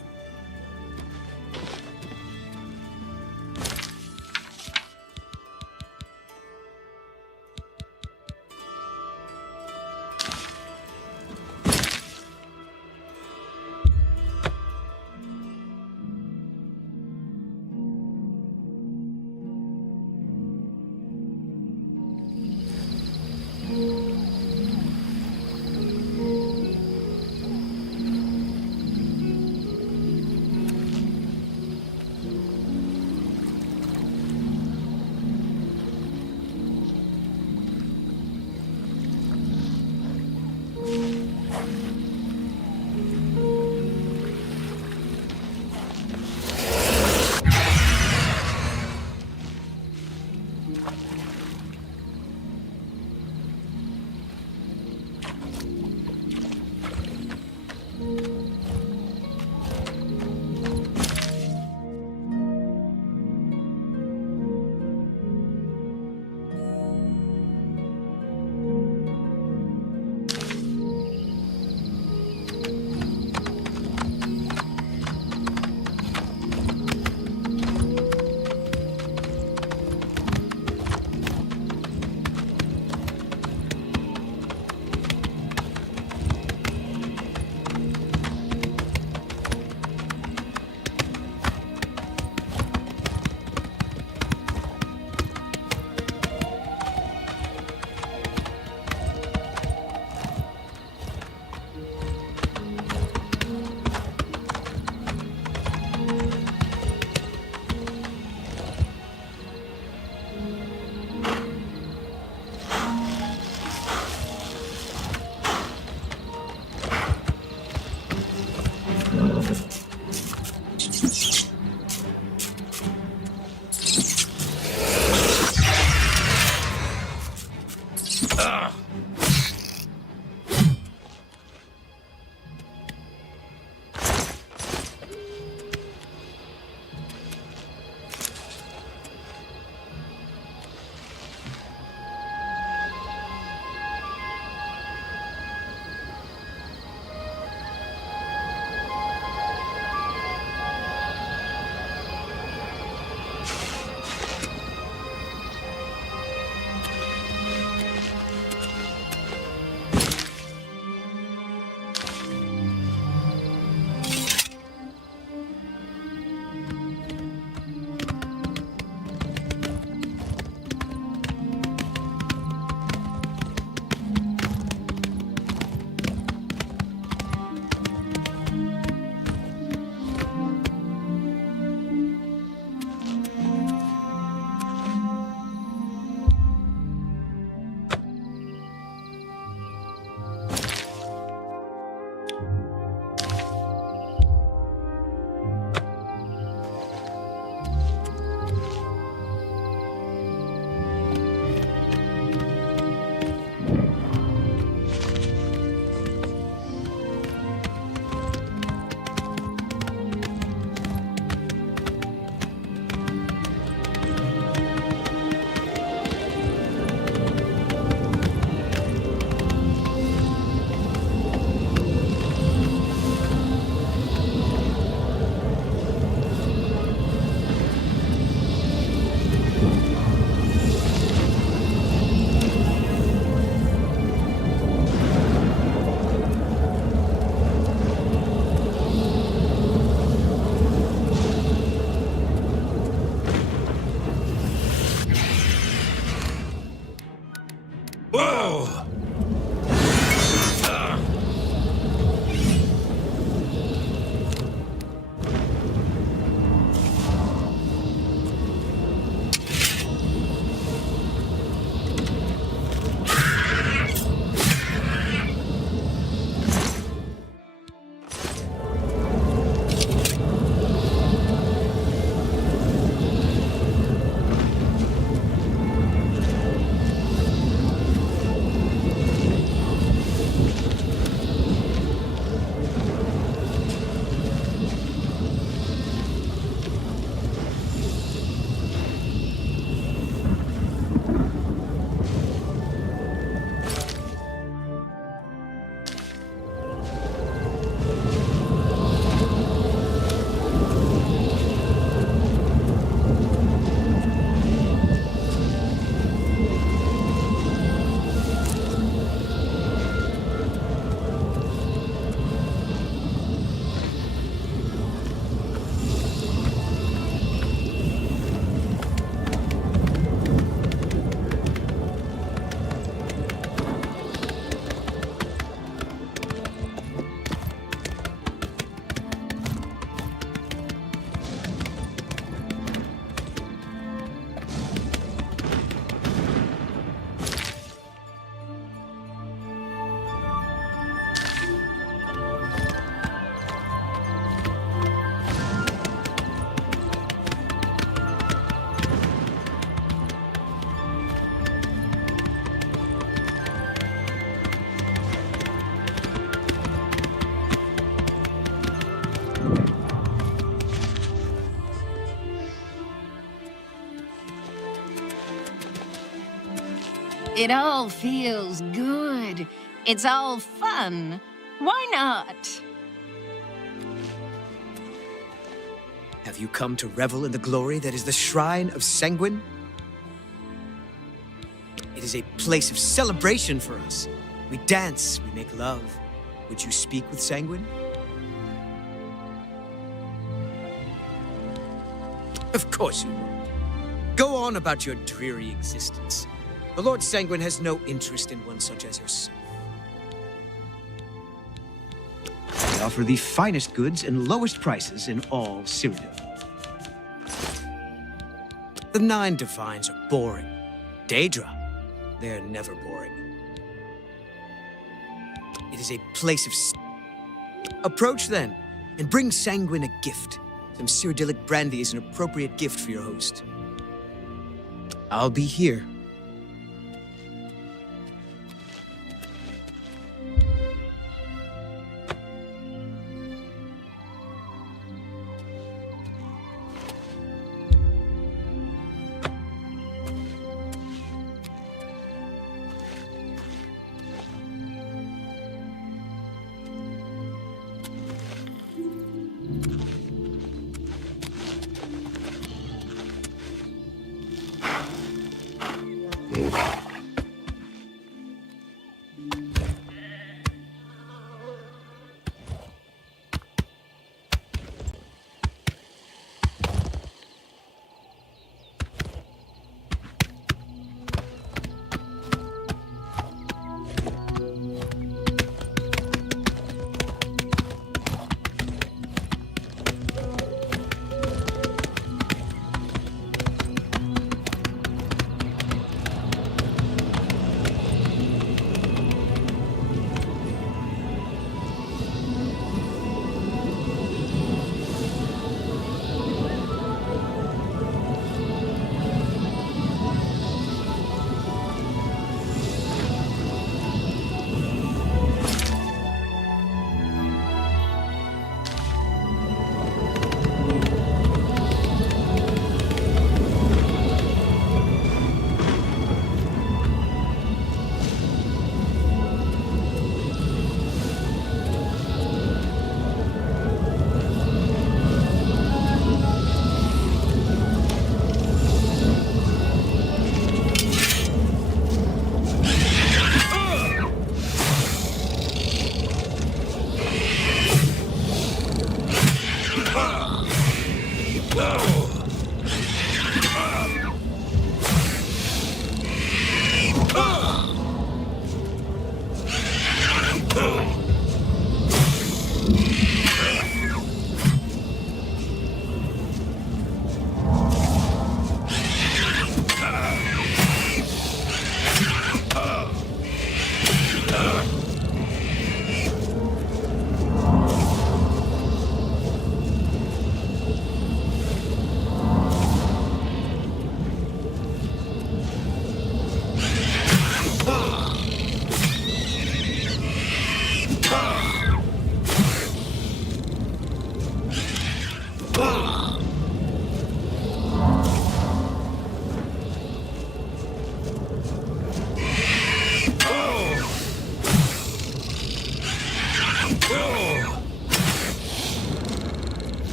It all feels good. It's all fun. Why not? Have you come to revel in the glory that is the shrine of Sanguine? It is a place of celebration for us. We dance, we make love. Would you speak with Sanguine? Of course you won't. Go on about your dreary existence. The Lord Sanguine has no interest in one such as yourself. We offer the finest goods and lowest prices in all Cyrodiil. The 9 Divines are boring. Daedra, they're never boring. It is a place of... Approach then, and bring Sanguine a gift. Some Cyrodiilic brandy is an appropriate gift for your host. I'll be here.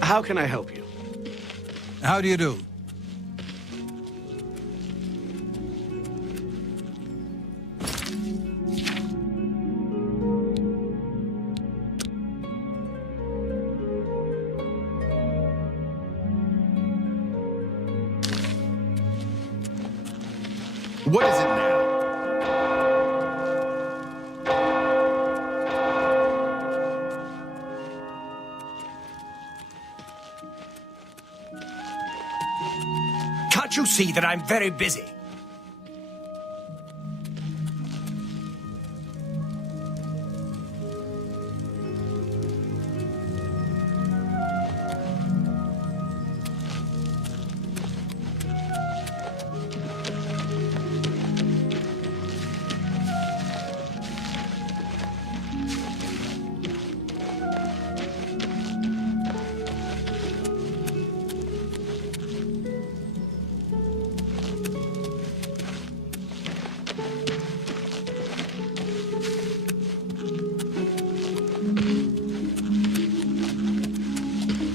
How can I help you? How do you do? What is it now? Can't you see that I'm very busy?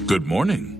Good morning.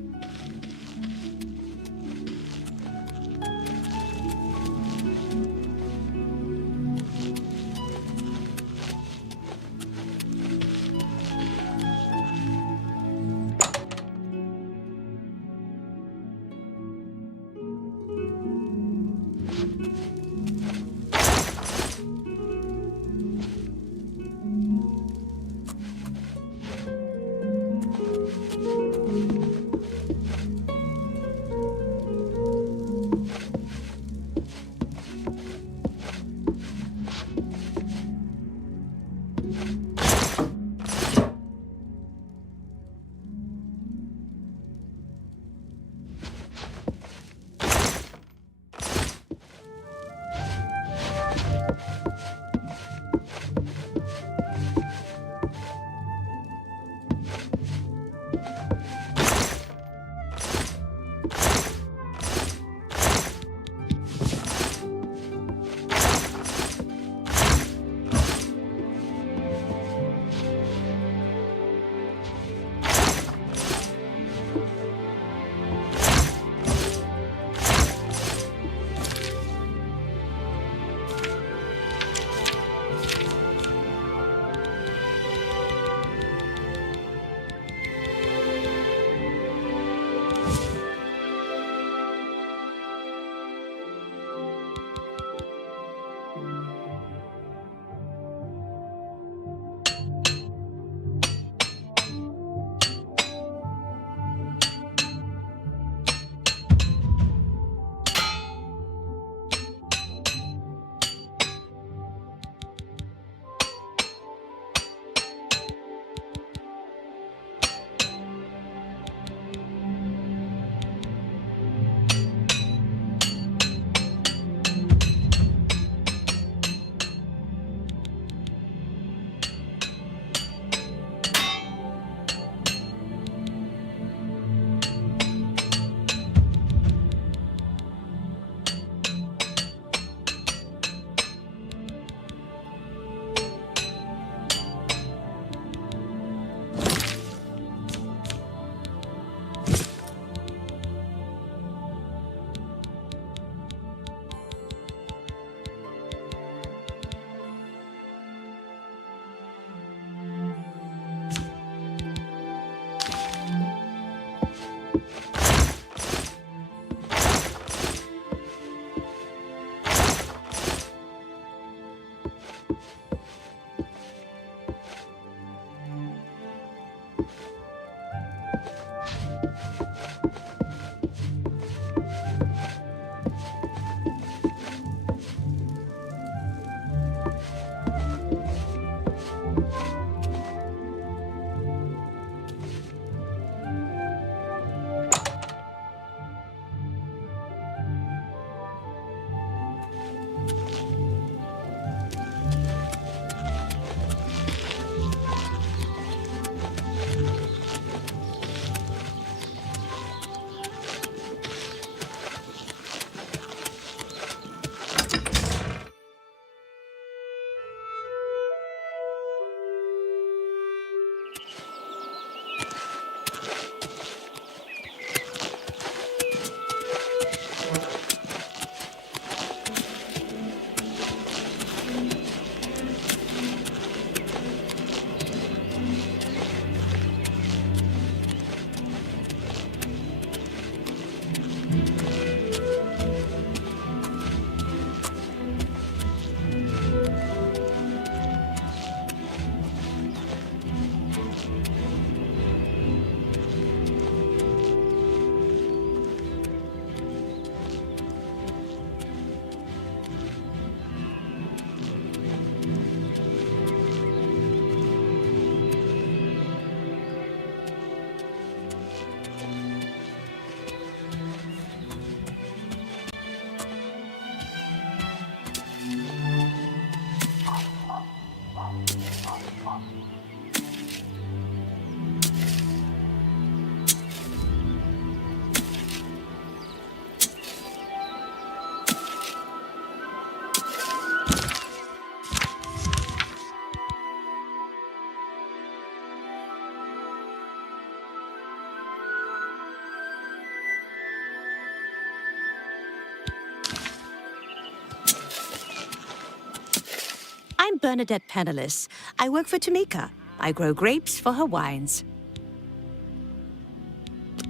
Bernadette Penniless. I work for Tamika. I grow grapes for her wines.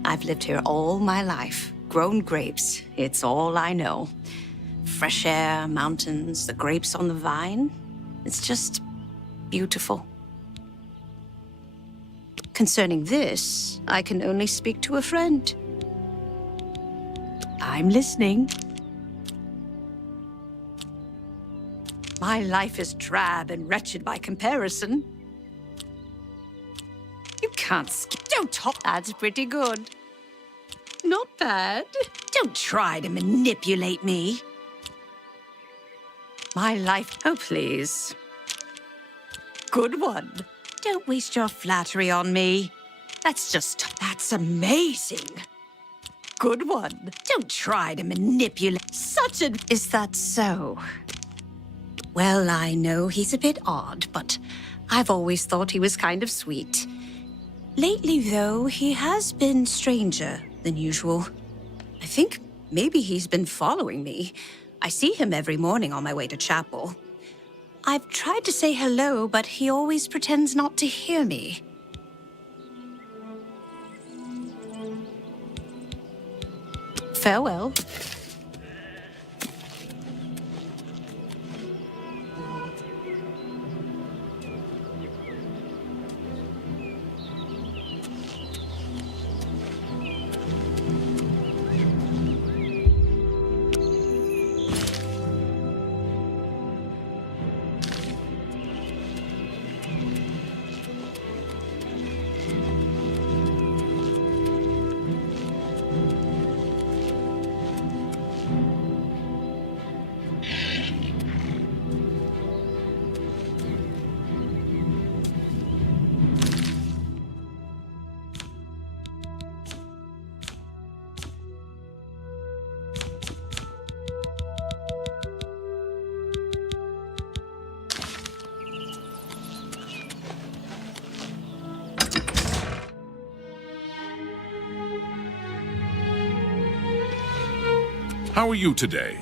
I've lived here all my life. Grown grapes. It's all I know. Fresh air, mountains, the grapes on the vine. It's just beautiful. Concerning this, I can only speak to a friend. I'm listening. My life is drab and wretched by comparison. You can't Don't talk. That's pretty good. Not bad. Don't try to manipulate me. My life... Oh, please. Good one. Don't waste your flattery on me. That's amazing. Good one. Don't try to manipulate. Is that so? Well, I know he's a bit odd, but I've always thought he was kind of sweet. Lately, though, he has been stranger than usual. I think maybe he's been following me. I see him every morning on my way to chapel. I've tried to say hello, but he always pretends not to hear me. Farewell. How are you today?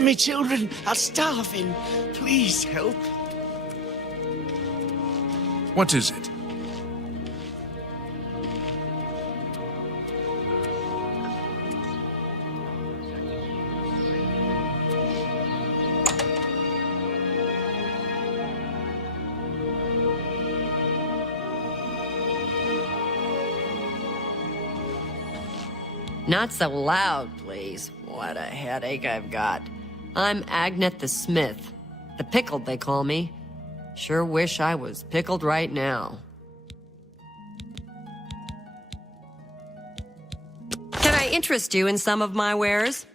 Me children are starving. Please help. What is it? Not so loud, please. What a headache I've got. I'm Agnet the Smith. The Pickled, they call me. Sure wish I was pickled right now. Can I interest you in some of my wares?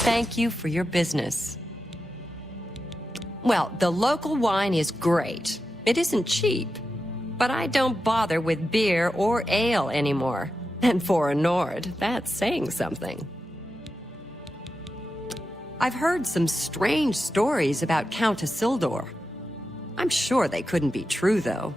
thank you for your business. Well, the local wine is great. It isn't cheap. But I don't bother with beer or ale anymore. And for a Nord, that's saying something. I've heard some strange stories about Count Isildur. I'm sure they couldn't be true, though.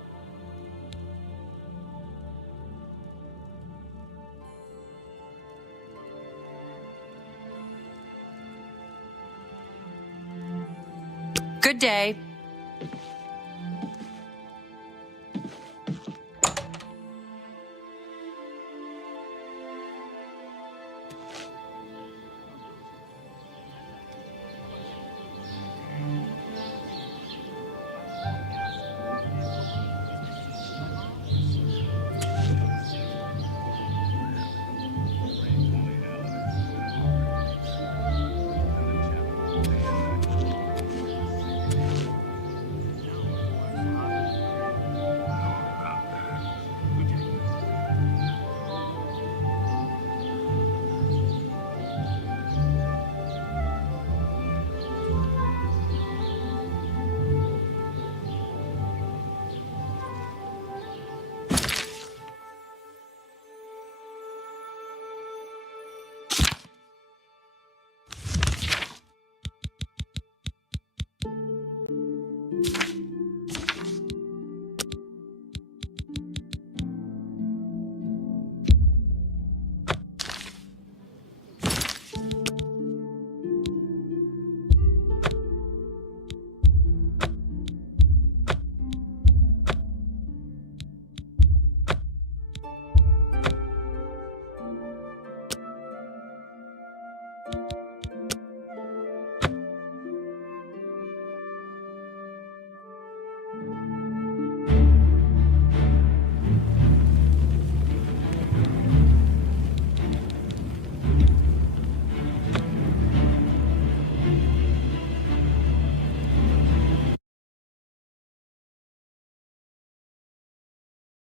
Good day.